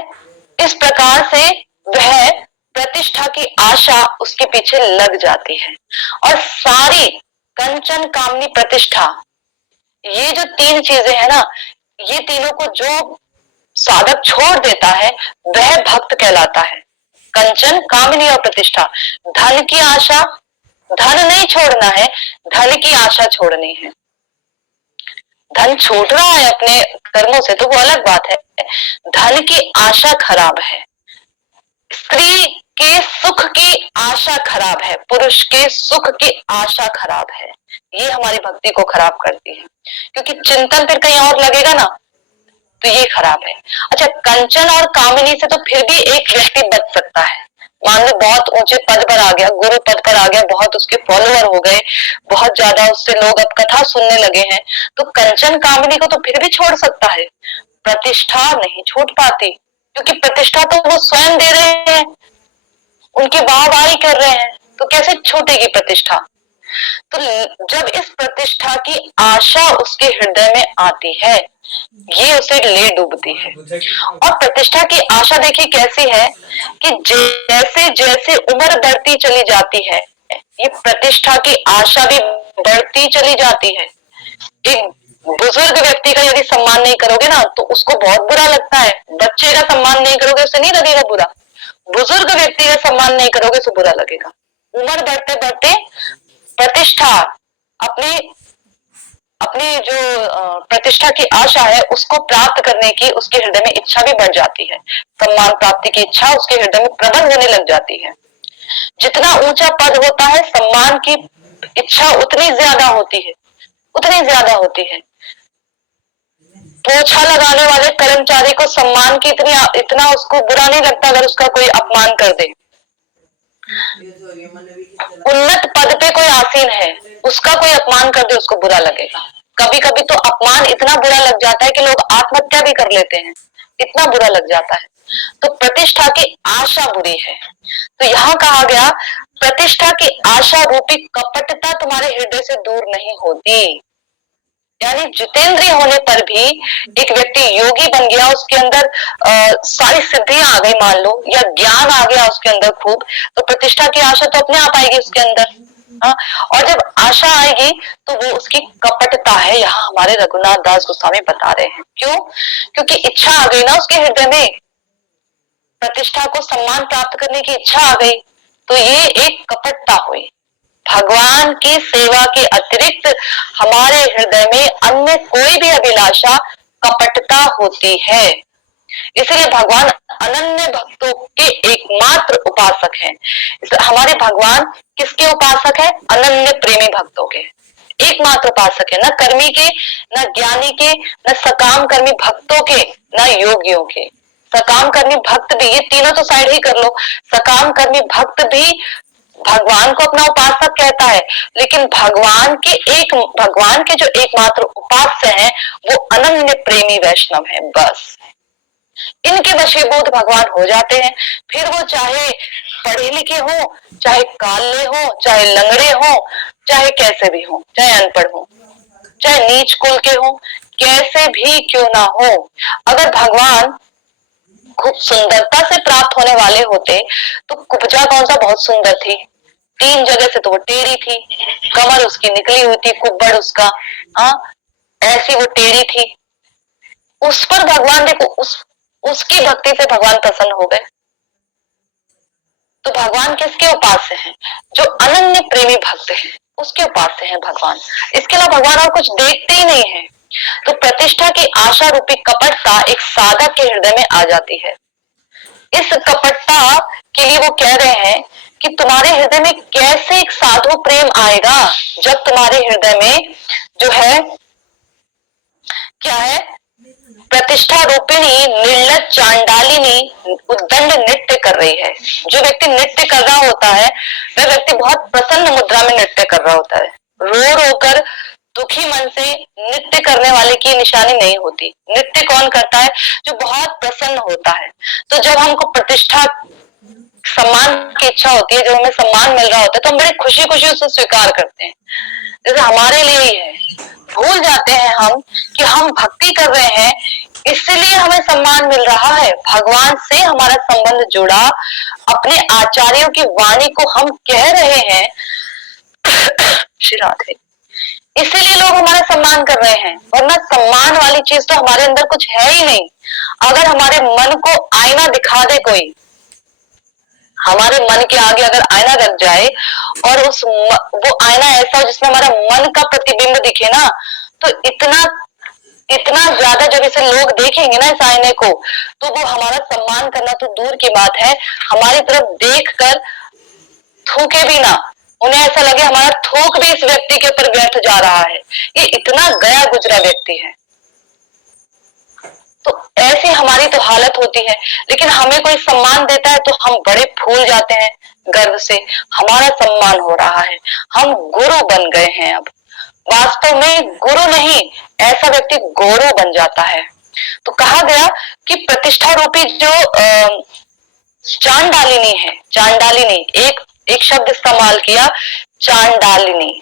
इस प्रकार से वह प्रतिष्ठा की आशा उसके पीछे लग जाती है, और सारी कंचन कामनी प्रतिष्ठा, ये जो तीन चीजें है ना, ये तीनों को जो साधक छोड़ देता है वह भक्त कहलाता है। कंचन कामनी और प्रतिष्ठा, धन की आशा, धन नहीं छोड़ना है, धन की आशा छोड़नी है। धन छूट रहा है अपने कर्मों से तो वो अलग बात है, धन की आशा खराब है। स्त्री के सुख की आशा खराब है, पुरुष के सुख की आशा खराब है, ये हमारी भक्ति को खराब करती है, क्योंकि चिंतन फिर कहीं और लगेगा ना, तो ये खराब है। अच्छा, कंचन और कामिनी से तो फिर भी एक व्यक्ति बच सकता है। मान लो बहुत ऊंचे पद पर आ गया, गुरु पद पर आ गया, बहुत उसके फॉलोअर हो गए, बहुत ज्यादा उससे लोग अब कथा सुनने लगे हैं, तो कंचन कामिनी को तो फिर भी छोड़ सकता है, प्रतिष्ठा नहीं छोड़ पाती, क्योंकि प्रतिष्ठा तो वो स्वयं दे रहे हैं, उनकी वाहवाही कर रहे हैं, तो कैसे छूटेगी प्रतिष्ठा? तो जब इस प्रतिष्ठा की आशा उसके हृदय में आती है, ये उसे ले डूबती है। और प्रतिष्ठा की आशा देखिए कैसी है कि जैसे जैसे उम्र बढ़ती चली जाती है, ये प्रतिष्ठा की आशा भी बढ़ती चली जाती है। एक बुजुर्ग व्यक्ति का यदि सम्मान नहीं करोगे ना तो उसको बहुत बुरा लगता है, बच्चे का सम्मान नहीं करोगे उसे नहीं लगेगा बुरा, बुजुर्ग व्यक्ति का सम्मान नहीं करोगे तो बुरा लगेगा। उम्र बढ़ते बढ़ते प्रतिष्ठा, अपने अपनी जो प्रतिष्ठा की आशा है उसको प्राप्त करने की उसके हृदय में इच्छा भी बढ़ जाती है, सम्मान प्राप्ति की इच्छा उसके हृदय में प्रबल होने लग जाती है। जितना ऊंचा पद होता है सम्मान की इच्छा उतनी ज्यादा होती है, उतनी ज्यादा होती है। पोछा लगाने वाले कर्मचारी को सम्मान की इतना उसको बुरा नहीं लगता अगर उसका कोई अपमान कर दे। उन्नत पद पे कोई आसीन है, उसका कोई अपमान कर दे उसको बुरा लगेगा। कभी कभी तो अपमान इतना बुरा लग जाता है कि लोग आत्महत्या भी कर लेते हैं, इतना बुरा लग जाता है। तो प्रतिष्ठा की आशा बुरी है। तो यहाँ कहा गया प्रतिष्ठा की आशा रूपी कपटता तुम्हारे हृदय से दूर नहीं होती। यानी जितेंद्रिय होने पर भी एक व्यक्ति योगी बन गया, उसके अंदर सारी सिद्धियां आ गई मान लो, या ज्ञान आ गया उसके अंदर खूब, तो प्रतिष्ठा की आशा तो अपने आप आएगी उसके अंदर। हाँ, और जब आशा आएगी तो वो उसकी कपटता है, यहाँ हमारे रघुनाथ दास गोस्वामी बता रहे हैं। क्यों? क्योंकि इच्छा आ गई ना उसके हृदय में, प्रतिष्ठा को सम्मान प्राप्त करने की इच्छा आ गई, तो ये एक कपटता हुई। भगवान की सेवा के अतिरिक्त हमारे हृदय में अन्य कोई भी अभिलाषा कपटता होती है। इसलिए भगवान अनन्य भक्तों के एकमात्र उपासक हैं। हमारे भगवान किसके उपासक है? अनन्य प्रेमी भक्तों के। एकमात्र उपासक है, न कर्मी के, न ज्ञानी के, न सकाम कर्मी भक्तों के, न योगियों के। सकाम कर्मी भक्त भी, ये तीनों तो साइड ही कर लो, सकाम कर्मी भक्त भी भगवान को अपना उपासक कहता है, लेकिन भगवान के जो एकमात्र उपास्य हैं वो अनन्य प्रेमी वैष्णव हैं। बस इनके वशीभूत भगवान हो जाते हैं। फिर वो चाहे पढ़े लिखे हो, चाहे काले हो, चाहे लंगड़े हो, चाहे कैसे भी हो, चाहे अनपढ़ हो, चाहे नीच कुल के हो, कैसे भी क्यों ना हो, अगर भगवान खूब सुंदरता से प्राप्त होने वाले होते तो कुब्जा कौन सा बहुत सुंदर थी, 3 जगह से तो वो टेढ़ी थी, कमर उसकी निकली हुई थी, कुब्बड़ उसका, हाँ ऐसी वो टेढ़ी थी। उस पर भगवान देखो, उसकी भक्ति से भगवान प्रसन्न हो गए। तो भगवान किसके उपास्य हैं? जो अनन्य प्रेमी भक्त हैं उसके उपास्य हैं भगवान। इसके अलावा भगवान और कुछ देखते ही नहीं है। तो प्रतिष्ठा की आशा रूपी कपटता एक साधक के हृदय में आ जाती है। इस कपटता के लिए वो कह रहे हैं कि तुम्हारे हृदय में कैसे एक साधु प्रेम आएगा जब तुम्हारे हृदय में जो है क्या है, प्रतिष्ठा रूपिणी निर्लज चांडालिनी उद्दंड नृत्य कर रही है। जो व्यक्ति नृत्य कर रहा होता है वह व्यक्ति बहुत प्रसन्न मुद्रा में नृत्य कर रहा होता है। रो रो कर दुखी मन से नृत्य करने वाले की निशानी नहीं होती। नृत्य कौन करता है? जो बहुत प्रसन्न होता है। तो जब हमको प्रतिष्ठा सम्मान की इच्छा होती है, जब हमें सम्मान मिल रहा होता है तो हम बड़ी खुशी खुशी उसे स्वीकार करते हैं, जैसे हमारे लिए ही है। भूल जाते हैं हम कि हम भक्ति कर रहे हैं, इसलिए हमें सम्मान मिल रहा है। भगवान से हमारा संबंध जुड़ा, अपने आचार्यों की वाणी को हम कह रहे हैं, श्री राधे, इसीलिए लोग हमारा सम्मान कर रहे हैं। वरना सम्मान वाली चीज तो हमारे अंदर कुछ है ही नहीं। अगर हमारे मन को आईना दिखा दे कोई, हमारे मन के आगे अगर आईना रख जाए और वो आईना ऐसा हो जिसमें हमारा मन का प्रतिबिंब दिखे ना, तो इतना ज्यादा जब इसे लोग देखेंगे ना इस आईने को, तो वो हमारा सम्मान करना तो दूर की बात है, हमारी तरफ देख कर थूके भी ना, उन्हें ऐसा लगे हमारा थूक भी इस व्यक्ति के ऊपर व्यर्थ जा रहा है, ये इतना गया गुजरा व्यक्ति है। तो ऐसी हमारी तो हालत होती है। लेकिन हमें कोई सम्मान देता है तो हम बड़े फूल जाते हैं गर्व से, हमारा सम्मान हो रहा है, हम गुरु बन गए हैं। अब वास्तव में गुरु नहीं, ऐसा व्यक्ति गौरव बन जाता है। तो कहा गया कि प्रतिष्ठा रूपी जो चांडालिनी है, चांडालिनी एक शब्द इस्तेमाल किया, चांडालिनी,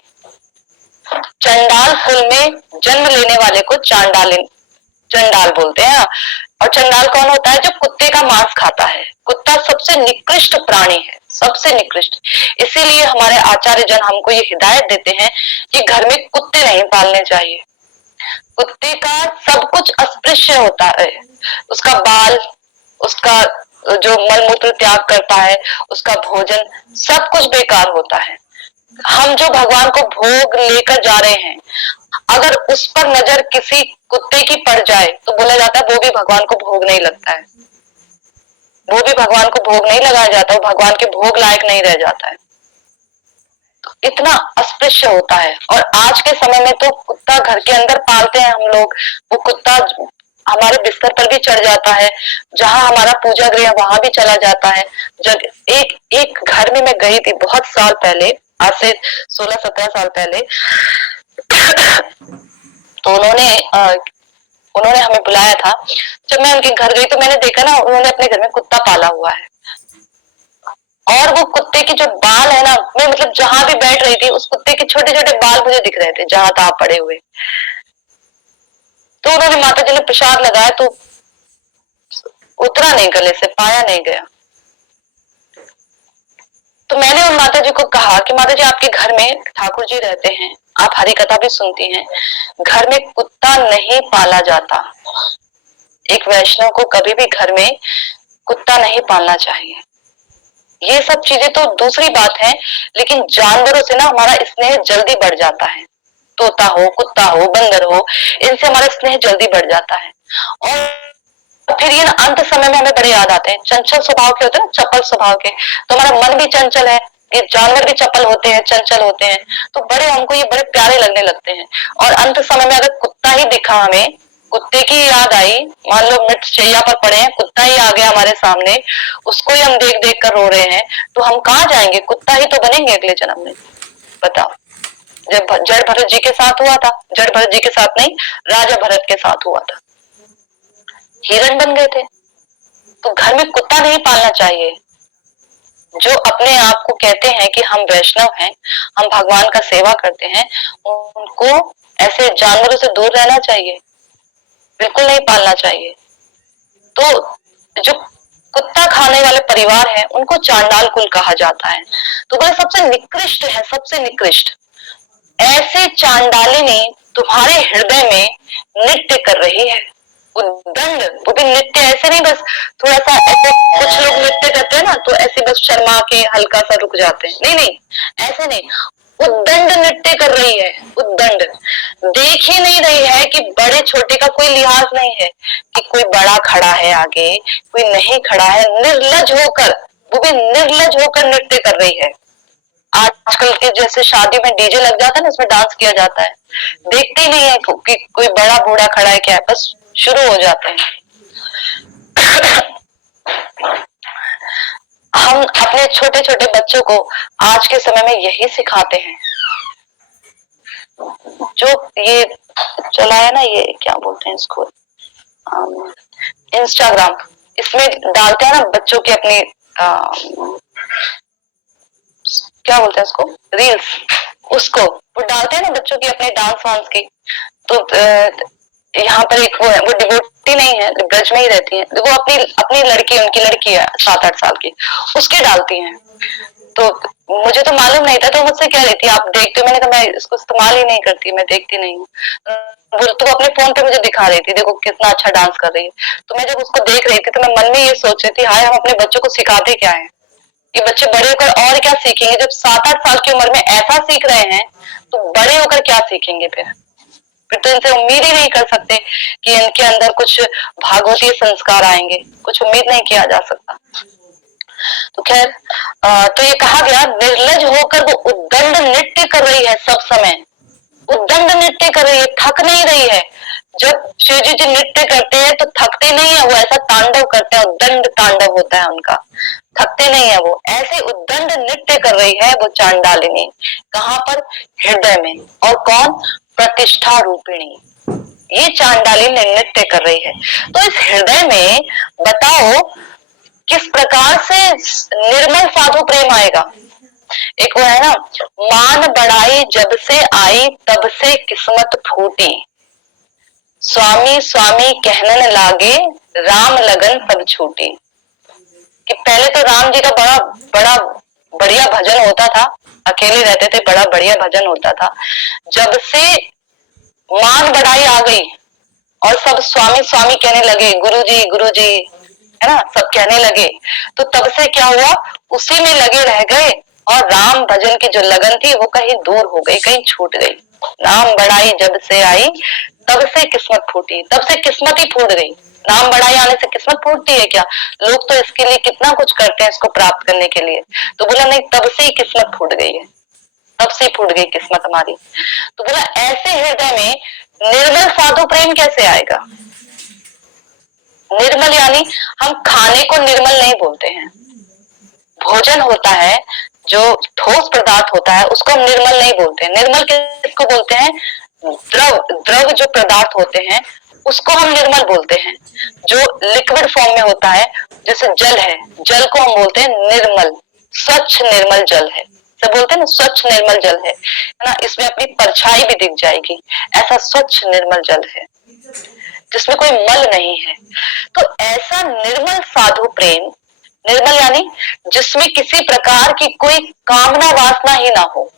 चंडाल कुल में जन्म लेने वाले को चंडाल बोलते हैं। और चंडाल कौन होता है? जो कुत्ते का मांस खाता है। कुत्ता सबसे निकृष्ट प्राणी है, सबसे निकृष्ट। इसीलिए हमारे आचार्य जन हमको ये हिदायत देते हैं कि घर में कुत्ते नहीं पालने चाहिए। कुत्ते का सब कुछ अस्पृश्य होता है, उसका बाल, उसका जो मलमूत्र त्याग करता है, उसका भोजन, सब कुछ बेकार होता है। हम जो भगवान को भोग लेकर जा रहे हैं, अगर उस पर नजर किसी कुत्ते की पड़ जाए तो बोला जाता है वो भी भगवान को भोग नहीं लगता है, वो भी भगवान को भोग नहीं लगाया जाता, वो भगवान के भोग लायक नहीं रह जाता है। तो इतना अस्पृश्य होता है। और आज के समय में तो कुत्ता घर के अंदर पालते हैं हम लोग, वो कुत्ता हमारे बिस्तर पर भी चढ़ जाता है, जहां हमारा पूजा गृह वहां भी चला जाता है। जब एक घर में मैं गई थी बहुत साल पहले, आज से 16-17 साल पहले, तो उन्होंने हमें बुलाया था। जब मैं उनके घर गई तो मैंने देखा ना, उन्होंने अपने घर में कुत्ता पाला हुआ है। और वो कुत्ते के जो बाल है ना, मैं मतलब जहां भी बैठ रही थी उस कुत्ते के छोटे छोटे बाल मुझे दिख रहे थे जहां तहां पड़े हुए। तो उन्होंने माता जी ने प्रसाद लगाया तो उतरा नहीं गले से, पाया नहीं गया। तो मैंने उन माता जी को कहा कि माता जी आपके घर में ठाकुर जी रहते हैं, आप हरि कथा भी सुनती हैं, घर में कुत्ता नहीं पाला जाता। एक वैष्णव को कभी भी घर में कुत्ता नहीं पालना चाहिए। ये सब चीजें तो दूसरी बात है, लेकिन जानवरों से ना हमारा स्नेह जल्दी बढ़ जाता है। तोता हो, कुत्ता हो, बंदर हो, इनसे हमारा स्नेह जल्दी बढ़ जाता है। और फिर ये ना अंत समय में हमें बड़े याद आते हैं, चंचल स्वभाव के होते हैं ना, चपल स्वभाव के। तो हमारा मन भी चंचल है, ये जानवर भी चपल होते हैं, चंचल होते हैं, तो बड़े हमको ये बड़े प्यारे प्यारे लगने लगते हैं। और अंत समय में अगर कुत्ता ही दिखा हमें, कुत्ते की याद आई, मान लो मिर्च चैया पर पड़े हैं, कुत्ता ही आ गया हमारे सामने, उसको ही हम देख देख कर रो रहे हैं, तो हम कहाँ जाएंगे? कुत्ता ही तो बनेंगे अगले जन्म में। बताओ, जब जड़ भरत जी के साथ हुआ था, जड़ भरत जी के साथ नहीं, राजा भरत के साथ हुआ था, हिरण बन गए थे। तो घर में कुत्ता नहीं पालना चाहिए। जो अपने आप को कहते हैं कि हम वैष्णव हैं, हम भगवान का सेवा करते हैं, उनको ऐसे जानवरों से दूर रहना चाहिए, बिल्कुल नहीं पालना चाहिए। तो जो कुत्ता खाने वाले परिवार हैं, उनको चांडाल कुल कहा जाता है। तो बोले सबसे निकृष्ट है, सबसे निकृष्ट। ऐसे चांडालिनी तुम्हारे हृदय में नृत्य कर रही है, उद्दंड। वो भी नृत्य ऐसे नहीं बस थोड़ा सा, ऐसे कुछ लोग नृत्य करते हैं ना तो ऐसे बस शर्मा के हल्का सा रुक जाते हैं, नहीं नहीं, ऐसे नहीं, उद्दंड नृत्य कर रही है, उद्दंड। देख ही नहीं रही है कि बड़े छोटे का कोई लिहाज नहीं है, कि कोई बड़ा खड़ा है आगे, कोई नहीं खड़ा है, निर्लज होकर, वो भी निर्लज होकर नृत्य कर रही है। आजकल के जैसे शादी में डीजे लग जाता है ना, उसमें डांस किया जाता है, देखते ही नहीं है कि कोई बड़ा बूढ़ा खड़ा है क्या है, बस शुरू हो जाते हैं। हम अपने छोटे छोटे बच्चों को आज के समय में यही सिखाते हैं। जो ये चला है ना, ये क्या बोलते हैं इसको, इंस्टाग्राम, इसमें डालते हैं ना बच्चों के अपने क्या बोलते हैं उसको, रील्स, उसको वो डालते हैं ना बच्चों की अपने डांस वांस की। तो यहाँ पर एक वो है, वो डिवोटी नहीं है, ब्रज में ही रहती है, वो अपनी अपनी लड़की, उनकी लड़की है 7-8 साल की, उसके डालती हैं। तो मुझे तो मालूम नहीं था, तो मुझसे कह रही थी आप देखते हो? मैंने कहा मैं इसको इस्तेमाल ही नहीं करती, मैं देखती नहीं हूँ। वो तो अपने फोन पे मुझे दिखा रही थी, देखो कितना अच्छा डांस कर रही है। तो मैं जब उसको देख रही थी तो मैं मन में ये सोच रही थी, हाय हम अपने बच्चों को सिखाते क्या है? ये बच्चे बड़े होकर और क्या सीखेंगे? जब 7-8 साल की उम्र में ऐसा सीख रहे हैं तो बड़े होकर क्या सीखेंगे? फिर तो इनसे उम्मीद ही नहीं कर सकते कि इनके अंदर कुछ भागवतीय संस्कार आएंगे, कुछ उम्मीद नहीं किया जा सकता। तो खैर, तो ये कहा गया निर्लज होकर वो उद्दंड नृत्य कर रही है, सब समय उद्दंड नृत्य कर रही है, थक नहीं रही है। जब शिव जी नृत्य करते हैं तो थकते नहीं है, वो ऐसा तांडव करते हैं, उद्दंड तांडव होता है उनका, थकते नहीं है वो, ऐसे उद्दंड नृत्य कर रही है वो चांडालिनी। कहाँ पर? हृदय में। और कौन? प्रतिष्ठा रूपिणी, ये चांडालिनी नृत्य कर रही है। तो इस हृदय में बताओ किस प्रकार से निर्मल साधु प्रेम आएगा। एक वो है ना, मान बढ़ाई जब से आई तब से किस्मत फूटी, स्वामी स्वामी कहने लागे राम लगन सब छूटी। कि पहले तो राम जी का बड़ा बड़ा बढ़िया भजन होता था, अकेले रहते थे, बड़ा बढ़िया भजन होता था। जब से मान बढ़ाई आ गई और सब स्वामी स्वामी कहने लगे, गुरु जी है ना, सब कहने लगे, तो तब से क्या हुआ, उसी में लगे रह गए और राम भजन की जो लगन थी वो कहीं दूर हो गई, कहीं छूट गई। नाम बढ़ाई जब से आई तब से किस्मत फूटी, तब से किस्मत ही फूट गई। नाम बढ़ाई आने से किस्मत फूटती है क्या? लोग तो इसके लिए कितना कुछ करते हैं इसको प्राप्त करने के लिए। तो बोला नहीं, तब से ही किस्मत फूट गई है, तब से फूट गई किस्मत हमारी। तो बोला ऐसे हृदय में निर्मल साधु प्रेम कैसे आएगा? निर्मल यानी हम खाने को निर्मल नहीं बोलते हैं। भोजन होता है जो ठोस पदार्थ होता है उसको हम निर्मल नहीं बोलते हैं। निर्मल किसको बोलते हैं? द्रव जो पदार्थ होते हैं उसको हम निर्मल बोलते हैं। जो लिक्विड फॉर्म में होता है, जैसे जल है, जल को हम बोलते हैं निर्मल, स्वच्छ निर्मल जल है, सब बोलते हैं ना स्वच्छ निर्मल जल है ना, इसमें अपनी परछाई भी दिख जाएगी, ऐसा स्वच्छ निर्मल जल है जिसमें कोई मल नहीं है। तो ऐसा निर्मल साधु प्रेम, निर्मल यानी जिसमें किसी प्रकार की कोई कामना वासना ही ना हो।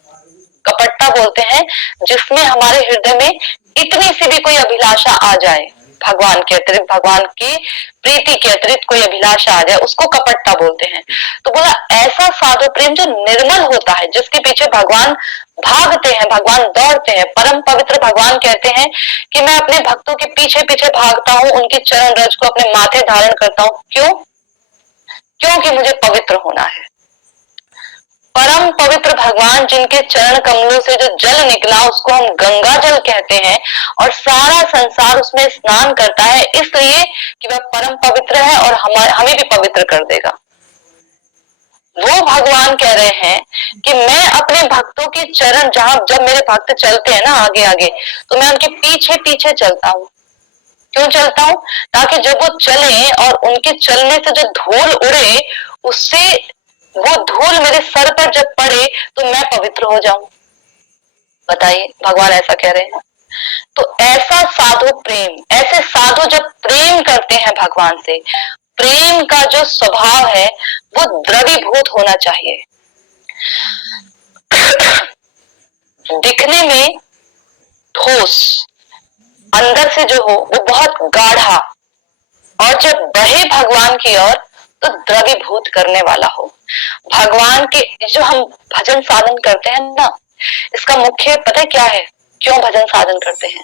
कपटता बोलते हैं जिसमें हमारे हृदय में इतनी सी भी कोई अभिलाषा आ जाए, भगवान के अतिरिक्त, भगवान की प्रीति के अतिरिक्त कोई अभिलाषा आ जाए, उसको कपटता बोलते हैं। तो बोला ऐसा साधु प्रेम जो निर्मल होता है, जिसके पीछे भगवान भागते हैं, भगवान दौड़ते हैं। परम पवित्र भगवान कहते हैं कि मैं अपने भक्तों के पीछे पीछे भागता हूँ, उनके चरण रज को अपने माथे धारण करता हूँ। क्यों? क्योंकि मुझे पवित्र होना है। परम पवित्र भगवान जिनके चरण कमलों से जो जल निकला उसको हम गंगा जल कहते हैं, और सारा संसार उसमें स्नान करता है इसलिए कि वह परम पवित्र है और हमें भी पवित्र कर देगा। वो भगवान कह रहे हैं कि मैं अपने भक्तों के चरण, जब मेरे भक्त चलते हैं ना आगे आगे, तो मैं उनके पीछे पीछे चलता हूँ। क्यों चलता हूँ? ताकि जब वो चले और उनके चलने से जो धूल उड़े, उससे वो धूल मेरे सर पर जब पड़े तो मैं पवित्र हो जाऊं। बताइए, भगवान ऐसा कह रहे हैं। तो ऐसा साधु प्रेम, ऐसे साधु जब प्रेम करते हैं भगवान से, प्रेम का जो स्वभाव है वो द्रवीभूत होना चाहिए। दिखने में ठोस, अंदर से जो हो वो बहुत गाढ़ा, और जब बहे भगवान की ओर तो द्रवीभूत करने वाला हो। भगवान के जो हम भजन साधन करते हैं ना, इसका मुख्य पता है क्या है? क्यों भजन साधन करते हैं?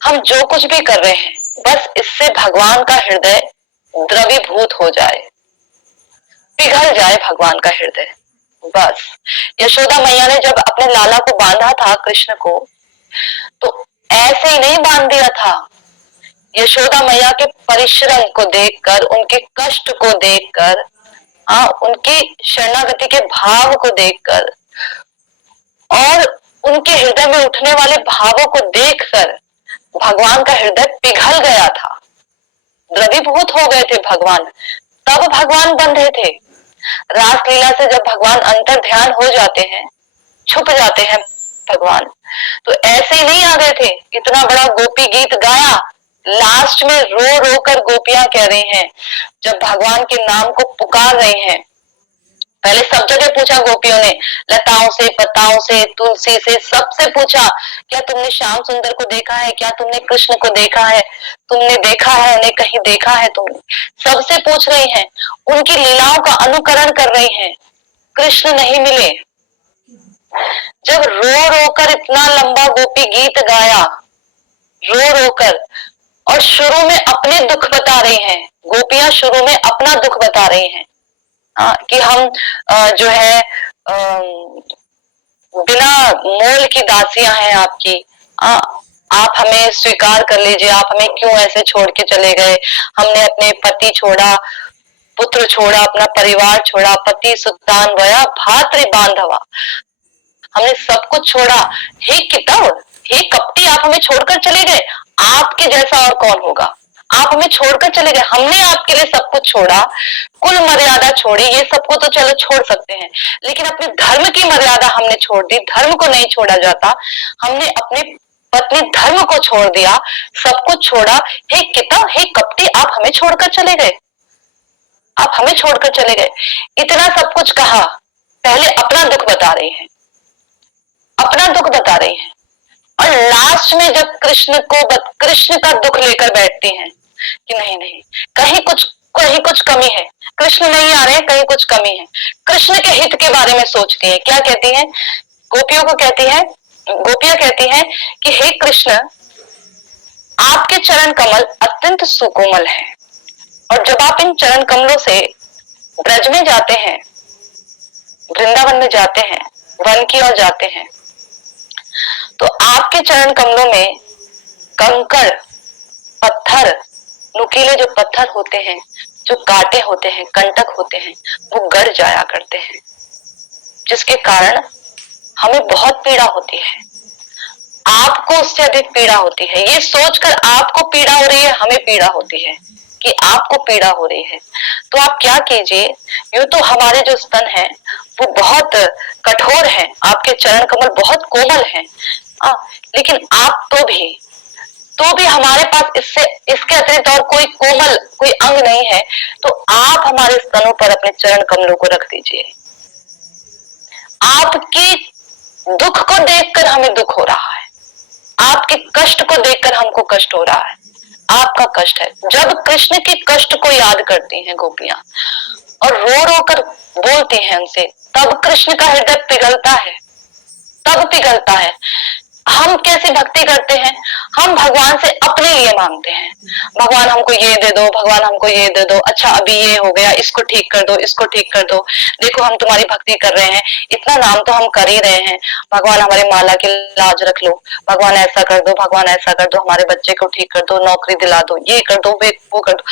हम जो कुछ भी कर रहे हैं बस इससे भगवान का हृदय द्रवीभूत हो जाए, पिघल जाए भगवान का हृदय। बस यशोदा मैया ने जब अपने लाला को बांधा था, कृष्ण को, तो ऐसे ही नहीं बांध दिया था। यशोदा मैया के परिश्रम को देखकर, उनके कष्ट को देखकर, उनकी शरणागति के भाव को देखकर और उनके हृदय में उठने वाले भावों को देखकर भगवान का हृदय पिघल गया था, द्रवीभूत हो गए थे भगवान। तब भगवान बंधे थे। रासलीला से जब भगवान अंतर ध्यान हो जाते हैं, छुप जाते हैं भगवान, तो ऐसे ही नहीं आ गए थे। इतना बड़ा गोपी गीत गाया, लास्ट में रो रो कर गोपियां कह रही हैं, जब भगवान के नाम को पुकार रही हैं। पहले सब जगह पूछा गोपियों ने, लताओं से, पत्ताओं से, तुलसी से, सबसे पूछा, क्या तुमने श्याम सुंदर को देखा है? क्या तुमने कृष्ण को देखा है? तुमने देखा है उन्हें? कहीं देखा है तुमने? सबसे पूछ रही हैं, उनकी लीलाओं का अनुकरण कर रही हैं। कृष्ण नहीं मिले। जब रो रो कर इतना लंबा गोपी गीत गाया, रो रो कर, और शुरू में अपने दुख बता रही हैं गोपियां, शुरू में अपना दुख बता रही हैं कि हम जो है बिना मोल की दासियां हैं आपकी, आप हमें स्वीकार कर लीजिए, आप हमें क्यों ऐसे छोड़ के चले गए? हमने अपने पति छोड़ा, पुत्र छोड़ा, अपना परिवार छोड़ा, पति सुतान वया भातृ बांधवा, हमने सब कुछ छोड़ा। हे कितव, हे कपटी, आप हमें छोड़कर चले गए। आपके जैसा और कौन होगा? आप हमें छोड़कर चले गए, हमने आपके लिए सब कुछ छोड़ा, कुल मर्यादा छोड़ी, ये सबको तो चलो छोड़ सकते हैं, लेकिन अपने धर्म की मर्यादा हमने छोड़ दी। धर्म को नहीं छोड़ा जाता, हमने अपने पत्नी धर्म को छोड़ दिया, सब कुछ छोड़ा। हे कितव, हे कपटी, आप हमें छोड़कर चले गए, आप हमें छोड़कर चले गए। इतना सब कुछ कहा, पहले अपना दुख बता रही है, अपना दुख बता रही है, और लास्ट में जब कृष्ण का दुख लेकर बैठती हैं कि नहीं नहीं, कहीं कुछ कमी है, कृष्ण नहीं आ रहे, कहीं कुछ कमी है। कृष्ण के हित के बारे में सोचती है। क्या कहती है? गोपियों को कहती है, गोपियां कहती हैं कि हे कृष्ण, आपके चरण कमल अत्यंत सुकोमल है, और जब आप इन चरण कमलों से ब्रज में जाते हैं, वृंदावन में जाते हैं, वन की ओर जाते हैं, तो आपके चरण कमलों में कंकड़, पत्थर, नुकीले जो पत्थर होते हैं, जो कांटे होते हैं, कंटक होते हैं, वो गड़ जाया करते हैं, जिसके कारण हमें बहुत पीड़ा होती है। आपको उससे अधिक पीड़ा होती है। ये सोचकर आपको पीड़ा हो रही है, हमें पीड़ा होती है कि आपको पीड़ा हो रही है। तो आप क्या कीजिए, यूं तो हमारे जो स्तन हैं वो बहुत कठोर हैं, आपके चरण कमल बहुत कोमल हैं, लेकिन आप तो भी हमारे पास इसके अतिरिक्त और कोई कोमल कोई अंग नहीं है, तो आप हमारे स्तनों पर अपने चरण कमलों को रख दीजिए। आपके दुख को देखकर हमें दुख हो रहा है, आपके कष्ट को देखकर हमको कष्ट हो रहा है, आपका कष्ट है। जब कृष्ण के कष्ट को याद करती हैं गोपियां और रो रो कर बोलती हैं उनसे, तब कृष्ण का हृदय पिघलता है, तब पिघलता है। हम हम कैसी भक्ति करते हैं, हम भगवान से अपने लिए मांगते हैं, भगवान हमको ये दे दो, भगवान हमको ये दे दो, अच्छा अभी ये हो गया, इसको ठीक कर दो, इसको ठीक कर दो, देखो हम तुम्हारी भक्ति कर रहे हैं, इतना नाम तो हम कर ही रहे हैं, भगवान हमारे माला की लाज रख लो, भगवान ऐसा कर दो, भगवान ऐसा कर दो, हमारे बच्चे को ठीक कर दो, नौकरी दिला दो, ये कर दो, वो कर दो,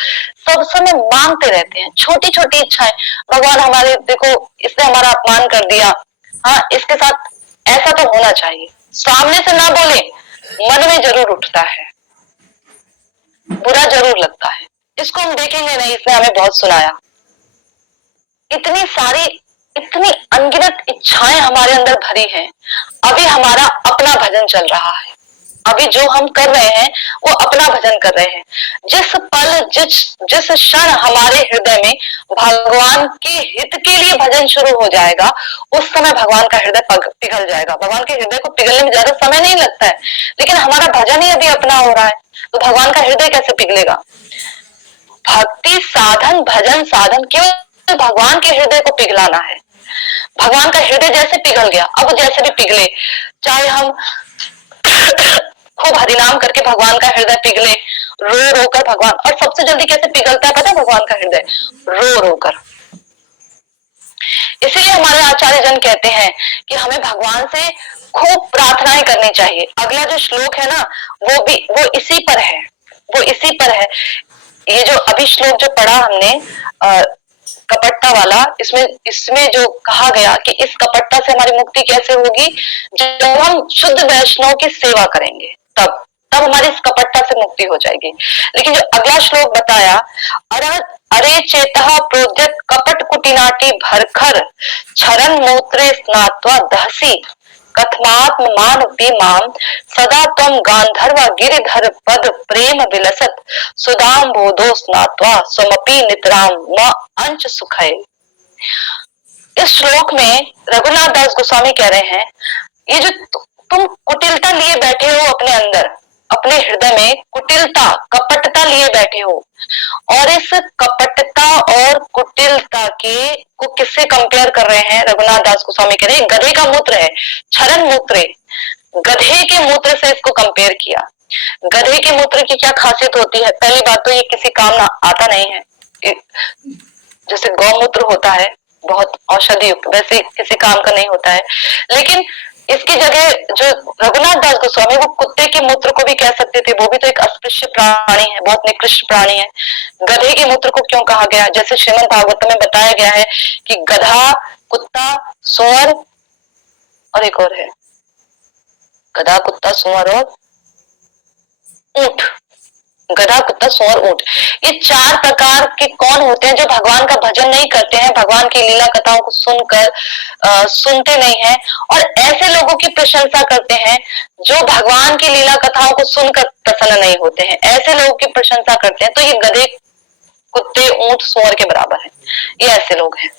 सब समय मांगते रहते हैं छोटी छोटी इच्छाएं। भगवान हमारे, देखो इसने हमारा अपमान कर दिया, हाँ इसके साथ ऐसा तो होना चाहिए, सामने से ना बोले, मन में जरूर उठता है, बुरा जरूर लगता है, इसको हम देखेंगे नहीं, इसने हमें बहुत सुनाया, इतनी सारी, इतनी अनगिनत इच्छाएं हमारे अंदर भरी हैं। अभी हमारा अपना भजन चल रहा है, अभी जो हम कर रहे हैं वो अपना भजन कर रहे हैं। जिस पल, जिस क्षण हमारे हृदय में भगवान के हित के लिए भजन शुरू हो जाएगा, उस समय भगवान का हृदय पिघल जाएगा। भगवान के हृदय को पिघलने में ज्यादा समय नहीं लगता है, लेकिन हमारा भजन ही अभी अपना हो रहा है, तो भगवान का हृदय कैसे पिघलेगा। भक्ति साधन, भजन साधन केवल भगवान के हृदय को पिघलाना है। भगवान का हृदय जैसे पिघल गया, अब जैसे भी पिघले, चाहे हम खूब हरिनाम करके भगवान का हृदय पिघले, रो रो कर भगवान, और सबसे जल्दी कैसे पिघलता है पता है भगवान का हृदय, रो रो कर। इसीलिए हमारे आचार्य जन कहते हैं कि हमें भगवान से खूब प्रार्थनाएं करनी चाहिए। अगला जो श्लोक है ना, वो इसी पर है, वो इसी पर है। ये जो अभी श्लोक जो पढ़ा हमने कपटता वाला, इसमें जो कहा गया कि इस कपटता से हमारी मुक्ति कैसे होगी, जब हम शुद्ध वैष्णव की सेवा करेंगे, तब हमारी इस कपटता से मुक्ति हो जाएगी। लेकिन जो अगला श्लोक बताया, अरे चेतः प्रोद्यत कपट कुटिनाटी भरखर क्षरन मूत्रे स्नात्वा दहसी कथमात्म मानती माम सदा तम गांधर्व गिरिधर पद प्रेम विलसत सुदाम बोधो स्नात्वा स्वमपि नितराम म अंश सुखय। इस श्लोक में रघुनाथ दास गोस्वामी कह रहे हैं, ये जो तुम कुटिलता लिए बैठे हो अपने अंदर, अपने हृदय में कुटिलता, कपटता लिए बैठे हो, और इस कपटता और कुटिलता को किससे कंपेयर कर रहे हैं। रघुनाथ दास गोस्वामी कह रहे हैं गधे का मूत्र है, क्षरण मूत्र, गधे के मूत्र से इसको कंपेयर किया। गधे के मूत्र की क्या खासियत होती है, पहली बात तो ये किसी काम आता नहीं है, जैसे गौमूत्र होता है बहुत औषधि युक्त, वैसे किसी काम का नहीं होता है। लेकिन इसकी जगह जो रघुनाथ दास गोस्वामी, वो कुत्ते के मूत्र को भी कह सकते थे, वो भी तो एक अस्पृश्य प्राणी है, बहुत निकृष्ट प्राणी है। गधे के मूत्र को क्यों कहा गया, जैसे श्रीमद् भागवत में बताया गया है कि गधा, कुत्ता, सुअर और एक और है, गधा, कुत्ता, सुअर और ऊंट, गधा, कुत्ता, सुअर, ऊंट, ये 4 प्रकार के कौन होते हैं जो भगवान का भजन नहीं करते हैं, भगवान की लीला कथाओं को सुनते नहीं हैं, और ऐसे लोगों की प्रशंसा करते हैं जो भगवान की लीला कथाओं को सुनकर प्रसन्न नहीं होते हैं, ऐसे लोगों की प्रशंसा करते हैं। तो ये गधे, कुत्ते, ऊंट, सुअर के बराबर है, ये ऐसे लोग हैं।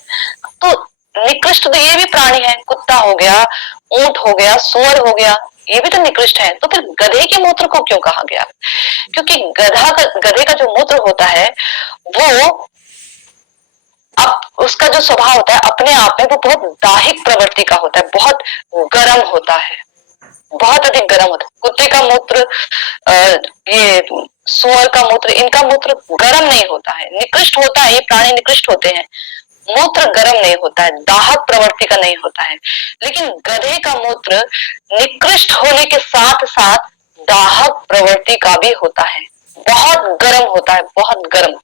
तो निकृष्ट तो ये भी प्राणी है, कुत्ता हो गया, ऊंट हो गया, सुअर हो गया, ये भी तो निकृष्ट है। तो फिर गधे के मूत्र को क्यों कहा गया, क्योंकि गधे का जो मूत्र होता है वो अब उसका जो स्वभाव होता है अपने आप में वो बहुत दाहिक प्रवृत्ति का होता है, बहुत गर्म होता है, बहुत अधिक गर्म होता है। कुत्ते का मूत्र, ये सुअर का मूत्र, इनका मूत्र गर्म नहीं होता है, निकृष्ट होता है, ये प्राणी निकृष्ट होते हैं, मूत्र गर्म नहीं होता है, दाहक प्रवृत्ति का नहीं होता है। लेकिन गधे का मूत्र निकृष्ट होने के साथ साथ दाहक प्रवृत्ति का भी होता है, बहुत गर्म होता है, बहुत गर्म।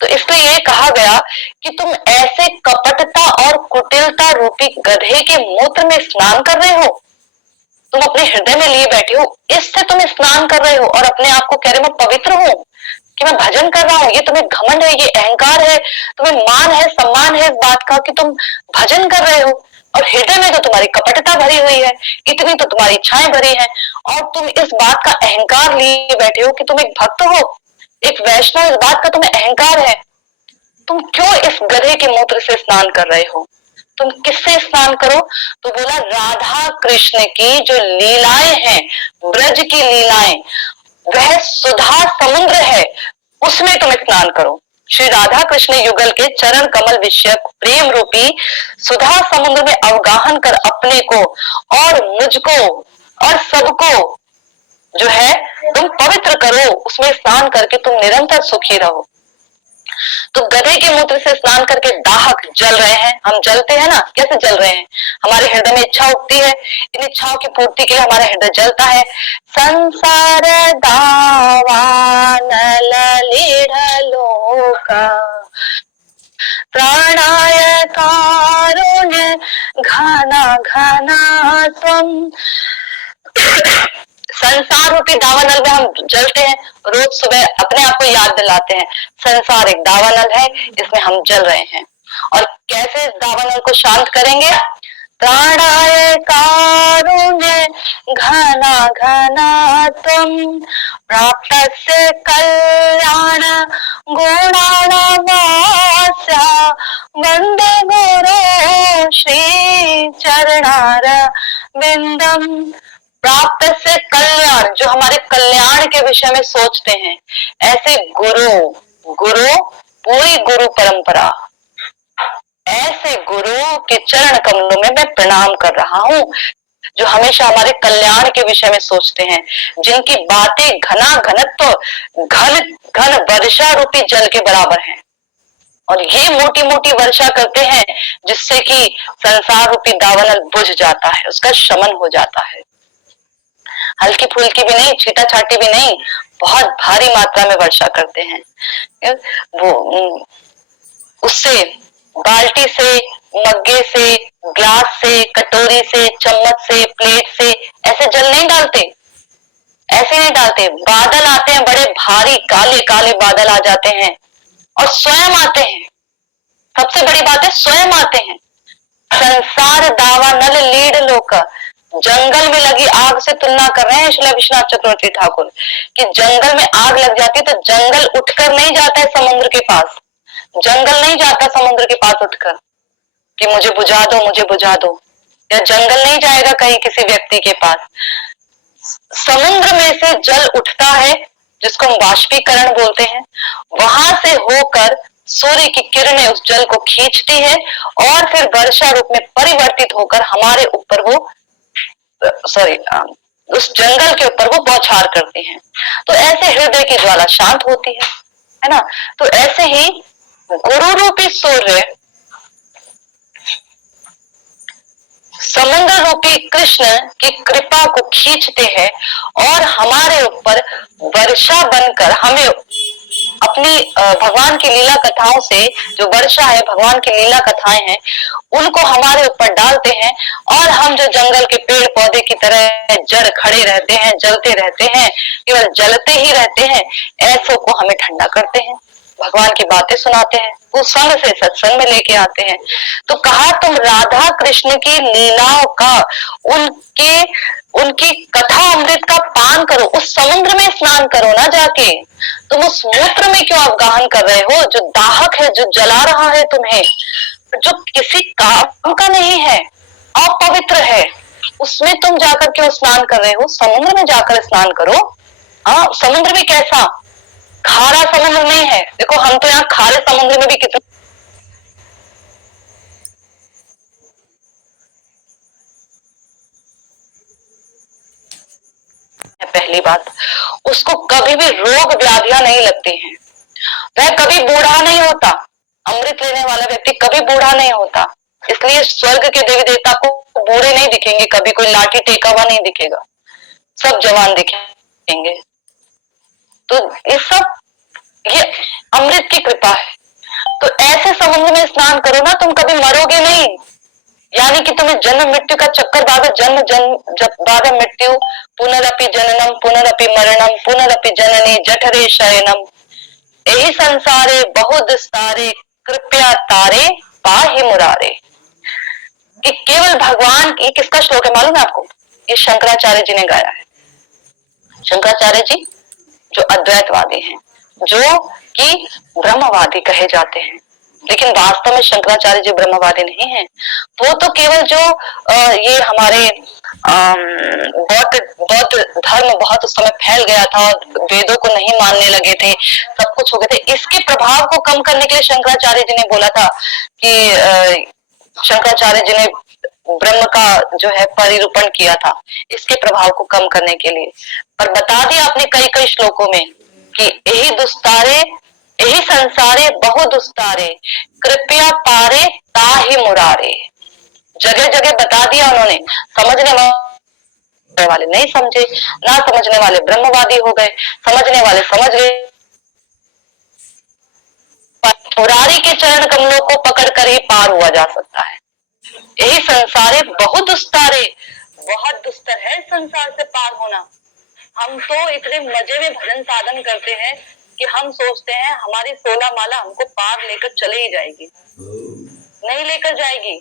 तो इसलिए ये कहा गया कि तुम ऐसे कपटता और कुटिलता रूपी गधे के मूत्र में स्नान कर रहे हो, तुम अपने हृदय में लिए बैठे हो, इससे तुम स्नान कर रहे हो और अपने आप को कह रहे हो मैं पवित्र हूँ कि मैं भजन कर रहा हूँ। ये तुम्हें घमंड है, ये अहंकार है, तुम्हें मान है, सम्मान है इस बात का कि तुम भजन कर रहे हो, और हृदय में तो तुम्हारी कपटता भरी हुई है, इतनी तो तुम्हारी इच्छाएं भरी हैं, और तुम इस बात का अहंकार लिए बैठे हो कि तुम एक भक्त हो, एक वैष्णव, इस बात का तुम्हें अहंकार है। तुम क्यों इस गधे के मूत्र से स्नान कर रहे हो, तुम किससे स्नान करो, तो बोला राधा कृष्ण की जो लीलाएं हैं, ब्रज की लीलाएं, वह सुधा समुद्र है, उसमें तुम स्नान करो। श्री राधा कृष्ण युगल के चरण कमल विषयक प्रेम रूपी सुधा समुद्र में अवगाहन कर अपने को और मुझको और सबको जो है तुम पवित्र करो, उसमें स्नान करके तुम निरंतर सुखी रहो। तो गधे के मूत्र से स्नान करके दाहक जल रहे हैं, हम जलते हैं ना, कैसे जल रहे हैं? हमारे हृदय में इच्छा उठती है, इन इच्छाओं की पूर्ति के लिए हमारा हृदय जलता है। संसार दावानल लीढ़लोका प्राणाय कारुण्य घना घना त्वं। संसार रूपी दावानल में हम जलते हैं, रोज सुबह अपने आप को याद दिलाते हैं संसार एक दावानल है, इसमें हम जल रहे हैं। और कैसे इस दावानल को शांत करेंगे? प्राणाय कारुण्य घना घना त्वं प्राप्तस्य कल्याण गुणाणामास्या वंदे गुरो श्री चरणार विंदम। प्राप्त से कल्याण, जो हमारे कल्याण के विषय में सोचते हैं, ऐसे गुरु पूरी गुरु परंपरा, ऐसे गुरु के चरण कमलों में मैं प्रणाम कर रहा हूँ, जो हमेशा हमारे कल्याण के विषय में सोचते हैं, जिनकी बातें घना घनत्व घन वर्षा रूपी जल के बराबर हैं। और ये मोटी मोटी वर्षा करते हैं जिससे कि संसार रूपी दावानल बुझ जाता है, उसका शमन हो जाता है। हल्की फुल्की भी नहीं, छीटा छाटी भी नहीं, बहुत भारी मात्रा में वर्षा करते हैं। वो उससे बाल्टी से, मग्गे से, ग्लास से, कटोरी से, चम्मच से, प्लेट से ऐसे जल नहीं डालते, ऐसे नहीं डालते। बादल आते हैं, बड़े भारी काले काले बादल आ जाते हैं और स्वयं आते हैं। सबसे बड़ी बात है, स्वयं आते हैं। संसार दावानल लीढ़लोका, जंगल में लगी आग से तुलना कर रहे हैं श्री विश्वनाथ चक्रवर्ती ठाकुर कि जंगल में आग लग जाती तो जंगल उठकर नहीं जाता है समुद्र के पास, जंगल नहीं जाता समुद्र के पास उठकर कि मुझे बुझा दो, मुझे बुझा दो, या जंगल नहीं जाएगा कहीं किसी व्यक्ति के पास। समुद्र में से जल उठता है जिसको हम वाष्पीकरण बोलते हैं, वहां से होकर सूर्य की किरणें उस जल को खींचती है और फिर वर्षा रूप में परिवर्तित होकर हमारे ऊपर वो उस जंगल के ऊपर वो बौछार करती हैं। तो ऐसे हृदय की ज्वाला शांत होती है ना। तो ऐसे ही गुरु रूपी सूर्य समुद्र रूपी कृष्ण की कृपा को खींचते हैं और हमारे ऊपर वर्षा बनकर हमें अपनी भगवान की लीला कथाओं से, जो वर्षा है भगवान की लीला कथाएं हैं, उनको हमारे ऊपर डालते हैं और हम जो जंगल के पेड़ पौधे की तरह जड़ खड़े रहते हैं, जलते रहते हैं, केवल जलते ही रहते हैं, ऐसों को हमें ठंडा करते हैं, भगवान की बातें सुनाते हैं, वो संग से सत्संग में लेके आते हैं। तो कहा तुम राधा कृष्ण की लीलाओं का, उनकी कथा अमृत का पान करो, उस समुद्र में स्नान करो ना जाके। तुम उस मूत्र में क्यों अवगाहन कर रहे हो जो दाहक है, जो जला रहा है तुम्हें, जो किसी काम का नहीं है, अपवित्र है, उसमें तुम जाकर क्यों स्नान कर रहे हो? समुद्र में जाकर स्नान करो। हाँ, समुद्र भी कैसा, खारा समुद्र नहीं है। देखो हम तो यहाँ खारे समुद्र में भी कितने पहली बात, उसको कभी भी रोग व्याधियां नहीं लगती हैं, वह कभी बूढ़ा नहीं होता। अमृत लेने वाला व्यक्ति कभी बूढ़ा नहीं होता, इसलिए स्वर्ग के देवी देवता को बूढ़े नहीं दिखेंगे, कभी कोई लाठी टेका हुआ नहीं दिखेगा, सब जवान दिखेंगे। तो ये अमृत की कृपा है। तो ऐसे समुद्र में स्नान करो ना, तुम कभी मरोगे नहीं, यानी कि तुम्हें जन्म मृत्यु का चक्कर बाधा, जन्म बाधा मृत्यु, पुनरपि जननम पुनरपि मरणम पुनरपि जननी जठरे शयनम, यही संसारे बहुत सारे कृपया तारे पाहि मुरारे। कि केवल भगवान, ये किसका श्लोक है मालूम है आपको? ये शंकराचार्य जी ने गाया है। शंकराचार्य जी जो अद्वैतवादी हैं, जो कि ब्रह्मवादी कहे जाते हैं, लेकिन वास्तव में शंकराचार्य जी ब्रह्मवादी नहीं है। वो तो केवल जो ये हमारे बौद्ध धर्म बहुत उस समय फैल गया था, वेदों को नहीं मानने लगे थे, सब कुछ हो गए थे, इसके प्रभाव को कम करने के लिए शंकराचार्य जी ने बोला था कि शंकराचार्य जी ने ब्रह्म का जो है परिरूपण किया था इसके प्रभाव को कम करने के लिए। पर बता दिया आपने कई कई श्लोकों में कि यही दुस्तारे यही संसारे बहु दुस्तारे कृपया पारे ताहि मुरारे। जगह जगह बता दिया उन्होंने। समझने वाले नहीं समझे, ना समझने वाले ब्रह्मवादी हो गए, समझने वाले समझ गए। मुरारी के चरण कमलों को पकड़कर ही पार हुआ जा सकता है। यही संसारे बहुत दुस्तारे, बहुत दुस्तर है संसार से पार होना। हम तो इतने मजे में भजन साधन करते हैं कि हम सोचते हैं हमारी 16 माला हमको पार लेकर चले ही जाएगी। नहीं लेकर जाएगी,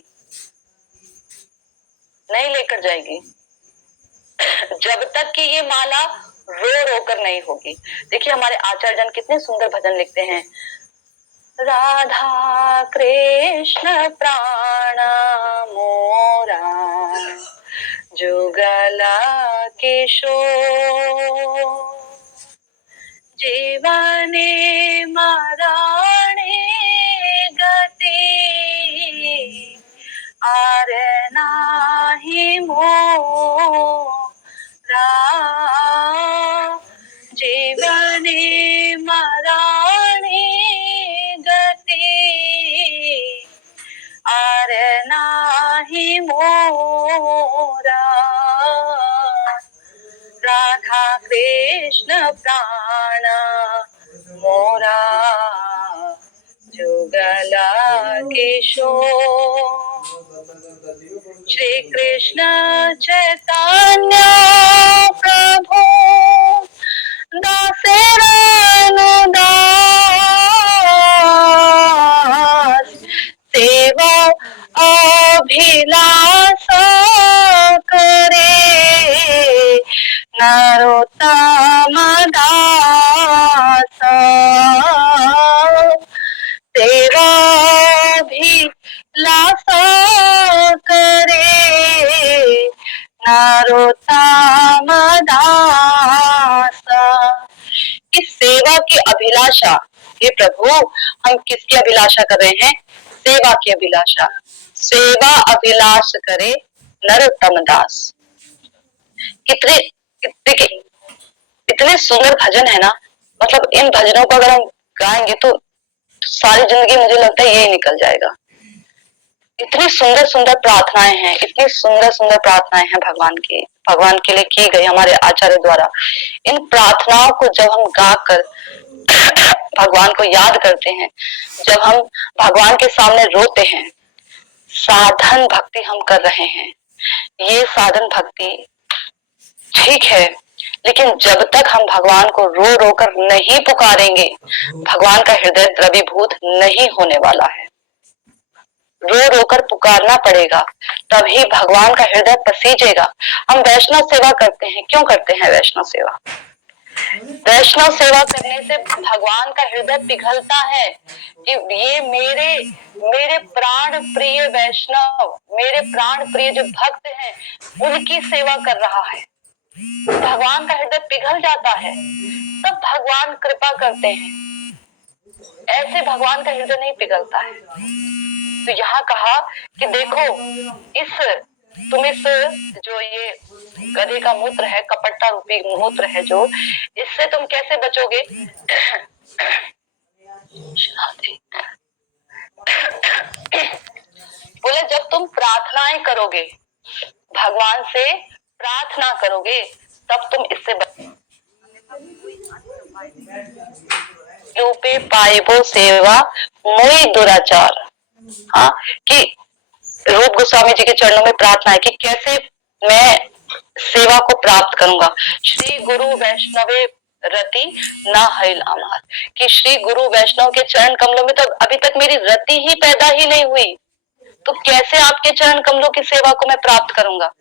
नहीं लेकर जाएगी जब तक कि ये माला रो रो कर नहीं होगी। देखिए हमारे आचार्य जन कितने सुंदर भजन लिखते हैं। राधा कृष्ण प्राण मोरा जुगला किशोर जीवने मरणे गति आर नाही मोरा जीवने मरणे गति आर नाही मोरा राधा कृष्ण प्राण मोरा जुगला किशोर श्री कृष्ण चैतन्य प्रभु दास सेवा अभिलाष करे नरोत्तम दास सेवाभिलाष करे नरोत्तम दास। इस सेवा की अभिलाषा, हे प्रभु हम किसकी अभिलाषा कर रहे हैं? सेवा की अभिलाषा। सेवा अभिलाष करे नरोत्तम दास। कितने देखिए इतने सुंदर भजन है ना, मतलब इन भजनों को अगर हम गाएंगे तो सारी जिंदगी मुझे लगता है यही निकल जाएगा। इतनी सुंदर सुंदर प्रार्थनाएं हैं, इतनी सुंदर सुंदर प्रार्थनाएं हैं भगवान के लिए की गई हमारे आचार्य द्वारा। इन प्रार्थनाओं को जब हम गाकर भगवान को याद करते हैं, जब हम भगवान के सामने रोते हैं, साधन भक्ति हम कर रहे हैं। ये साधन भक्ति ठीक है, लेकिन जब तक हम भगवान को रो रो कर नहीं पुकारेंगे भगवान का हृदय द्रवीभूत नहीं होने वाला है। रो रो कर पुकारना पड़ेगा, तभी भगवान का हृदय पसीजेगा। हम वैष्णव सेवा करते हैं, क्यों करते हैं वैष्णव सेवा? वैष्णव सेवा करने से भगवान का हृदय पिघलता है कि ये मेरे प्राण प्रिय वैष्णव, मेरे प्राण प्रिय जो भक्त हैं उनकी सेवा कर रहा है। भगवान का हृदय पिघल जाता है, तब भगवान कृपा करते हैं। ऐसे भगवान का हृदय नहीं पिघलता है। तो यहाँ कहा कि देखो तुम इस जो ये गधे का मूत्र है, कपट्टा रूपी मूत्र है जो, इससे तुम कैसे बचोगे? बोले जब तुम प्रार्थनाएं करोगे, भगवान से प्रार्थना करोगे, तब तुम इससे रूपे पाइबो सेवा मोई दुराचार। हाँ, कि रूप गोस्वामी जी के चरणों में प्रार्थना है कि कैसे मैं सेवा को प्राप्त करूंगा। श्री गुरु वैष्णवे रति ना हईल अमार, कि श्री गुरु वैष्णव के चरण कमलों में तो अभी तक मेरी रति ही पैदा ही नहीं हुई, तो कैसे आपके चरण कमलों की सेवा को मैं प्राप्त करूंगा?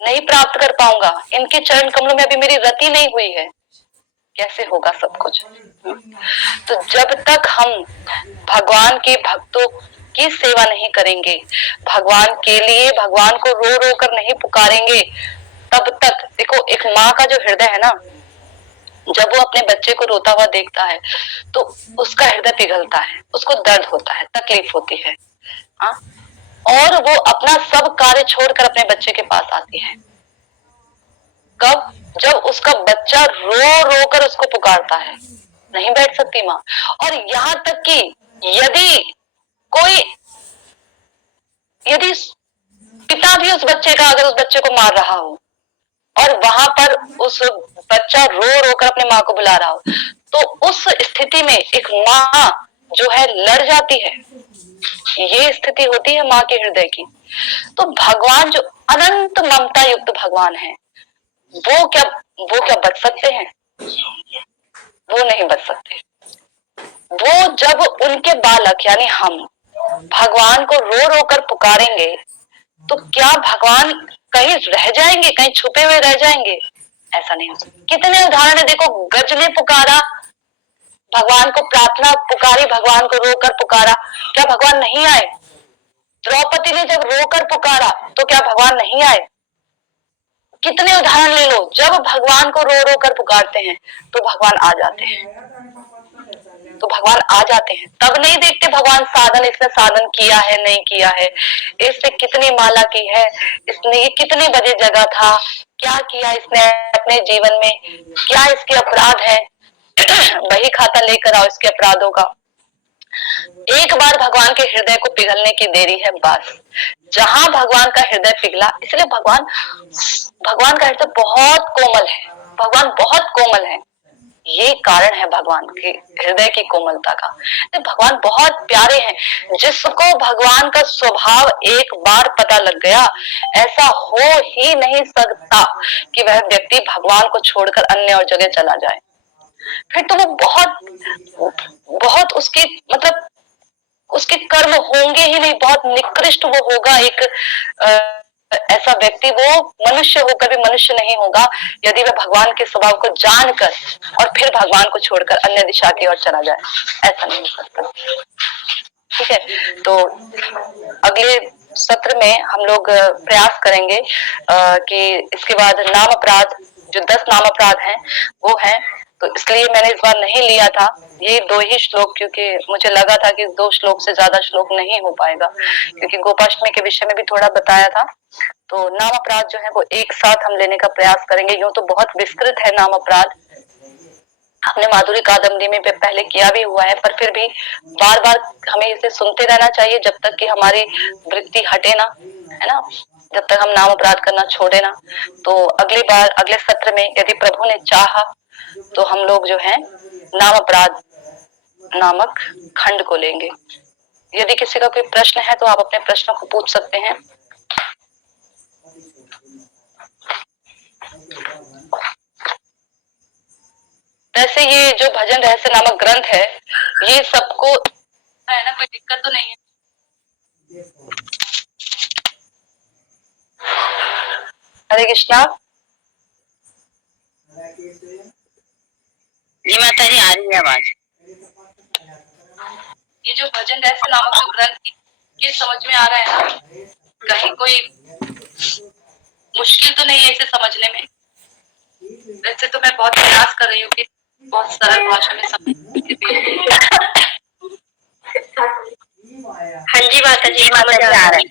नहीं प्राप्त कर पाऊंगा। इनके चरण कमलों में अभी मेरी रति नहीं हुई है, कैसे होगा सब कुछ? तो जब तक हम भगवान के भक्तों की सेवा नहीं करेंगे, भगवान के लिए भगवान को रो रो कर नहीं पुकारेंगे, तब तक देखो एक माँ का जो हृदय है ना, जब वो अपने बच्चे को रोता हुआ देखता है तो उसका हृदय पिघलता है, उसको दर्द होता है, तकलीफ होती है। हाँ, और वो अपना सब कार्य छोड़कर अपने बच्चे के पास आती है। कब? जब उसका बच्चा रो रो कर उसको पुकारता है। नहीं बैठ सकती माँ। और यहाँ तक कि यदि पिता भी उस बच्चे का, अगर उस बच्चे को मार रहा हो और वहां पर उस बच्चा रो रो कर अपने माँ को बुला रहा हो, तो उस स्थिति में एक माँ जो है लड़ जाती है। ये स्थिति होती है माँ के हृदय की। तो भगवान जो अनंत ममता युक्त भगवान है, वो क्या बच सकते हैं? वो नहीं बच सकते। वो जब उनके बालक यानी हम भगवान को रो रो कर पुकारेंगे, तो क्या भगवान कहीं रह जाएंगे, कहीं छुपे हुए रह जाएंगे? ऐसा नहीं हो सकता। कितने उदाहरण है, देखो, गज ने पुकारा भगवान को, प्रार्थना पुकारी भगवान को, रोकर पुकारा, क्या भगवान नहीं आए? द्रौपदी ने जब रोकर पुकारा तो क्या भगवान नहीं आए? कितने उदाहरण ले लो, जब भगवान को रो रो कर पुकारते हैं तो भगवान आ जाते हैं। तो भगवान आ जाते हैं, तब नहीं देखते भगवान साधन, इसने साधन किया है नहीं किया है, इसने कितनी माला की है, इसने ये कितने बजे जगा था, क्या किया इसने अपने जीवन में, क्या इसके अपराध है, वही खाता लेकर आओ इसके अपराधों का। एक बार भगवान के हृदय को पिघलने की देरी है बस। जहां भगवान का हृदय पिघला, इसलिए भगवान का हृदय बहुत कोमल है, भगवान बहुत कोमल है। ये कारण है भगवान के हृदय की कोमलता का। तो भगवान बहुत प्यारे हैं। जिसको भगवान का स्वभाव एक बार पता लग गया, ऐसा हो ही नहीं सकता कि वह व्यक्ति भगवान को छोड़कर अन्य और जगह चला जाए। फिर तो वो बहुत उसके मतलब उसके कर्म होंगे ही नहीं, बहुत निकृष्ट वो होगा। एक ऐसा व्यक्ति वो मनुष्य होकर भी मनुष्य नहीं होगा, यदि वह भगवान के स्वभाव को जानकर और फिर भगवान को छोड़कर अन्य दिशा की ओर चला जाए। ऐसा नहीं हो सकता। ठीक है, तो अगले सत्र में हम लोग प्रयास करेंगे कि इसके बाद नाम अपराध, जो 10 नाम अपराध हैं वो हैं। तो इसलिए मैंने इस बार नहीं लिया था ये 2 ही श्लोक, क्योंकि मुझे लगा था कि 2 श्लोक से ज्यादा श्लोक नहीं हो पाएगा, क्योंकि गोपाष्टमी के विषय में भी थोड़ा बताया था। तो नाम अपराध जो है वो एक साथ हम लेने का प्रयास करेंगे। यूं तो बहुत विस्तृत है नाम अपराध, हमने माधुरी कादम्बरी में पहले किया भी हुआ है, पर फिर भी बार बार हमें इसे सुनते रहना चाहिए जब तक कि हमारी वृत्ति हटे ना, है ना, जब तक हम नाम अपराध करना छोड़े ना। तो अगली बार, अगले सत्र में यदि प्रभु ने चाहा तो हम लोग जो है नाम अपराध नामक खंड को लेंगे। यदि किसी का कोई प्रश्न है तो आप अपने प्रश्नों को पूछ सकते हैं। वैसे ये जो भजन रहस्य नामक ग्रंथ है, ये सबको है ना, कोई दिक्कत तो नहीं है? हरे कृष्णा। जी माता जी, आ रही है आवाज। ये जो भजन रहस्य नामक जो ग्रंथ, ये समझ में आ रहा है ना? कहीं कोई मुश्किल तो नहीं है इसे समझने में? वैसे तो मैं बहुत प्रयास कर रही हूँ कि बहुत सरल भाषा में समझ। हाँ जी माता जी, समझ आ रहा है।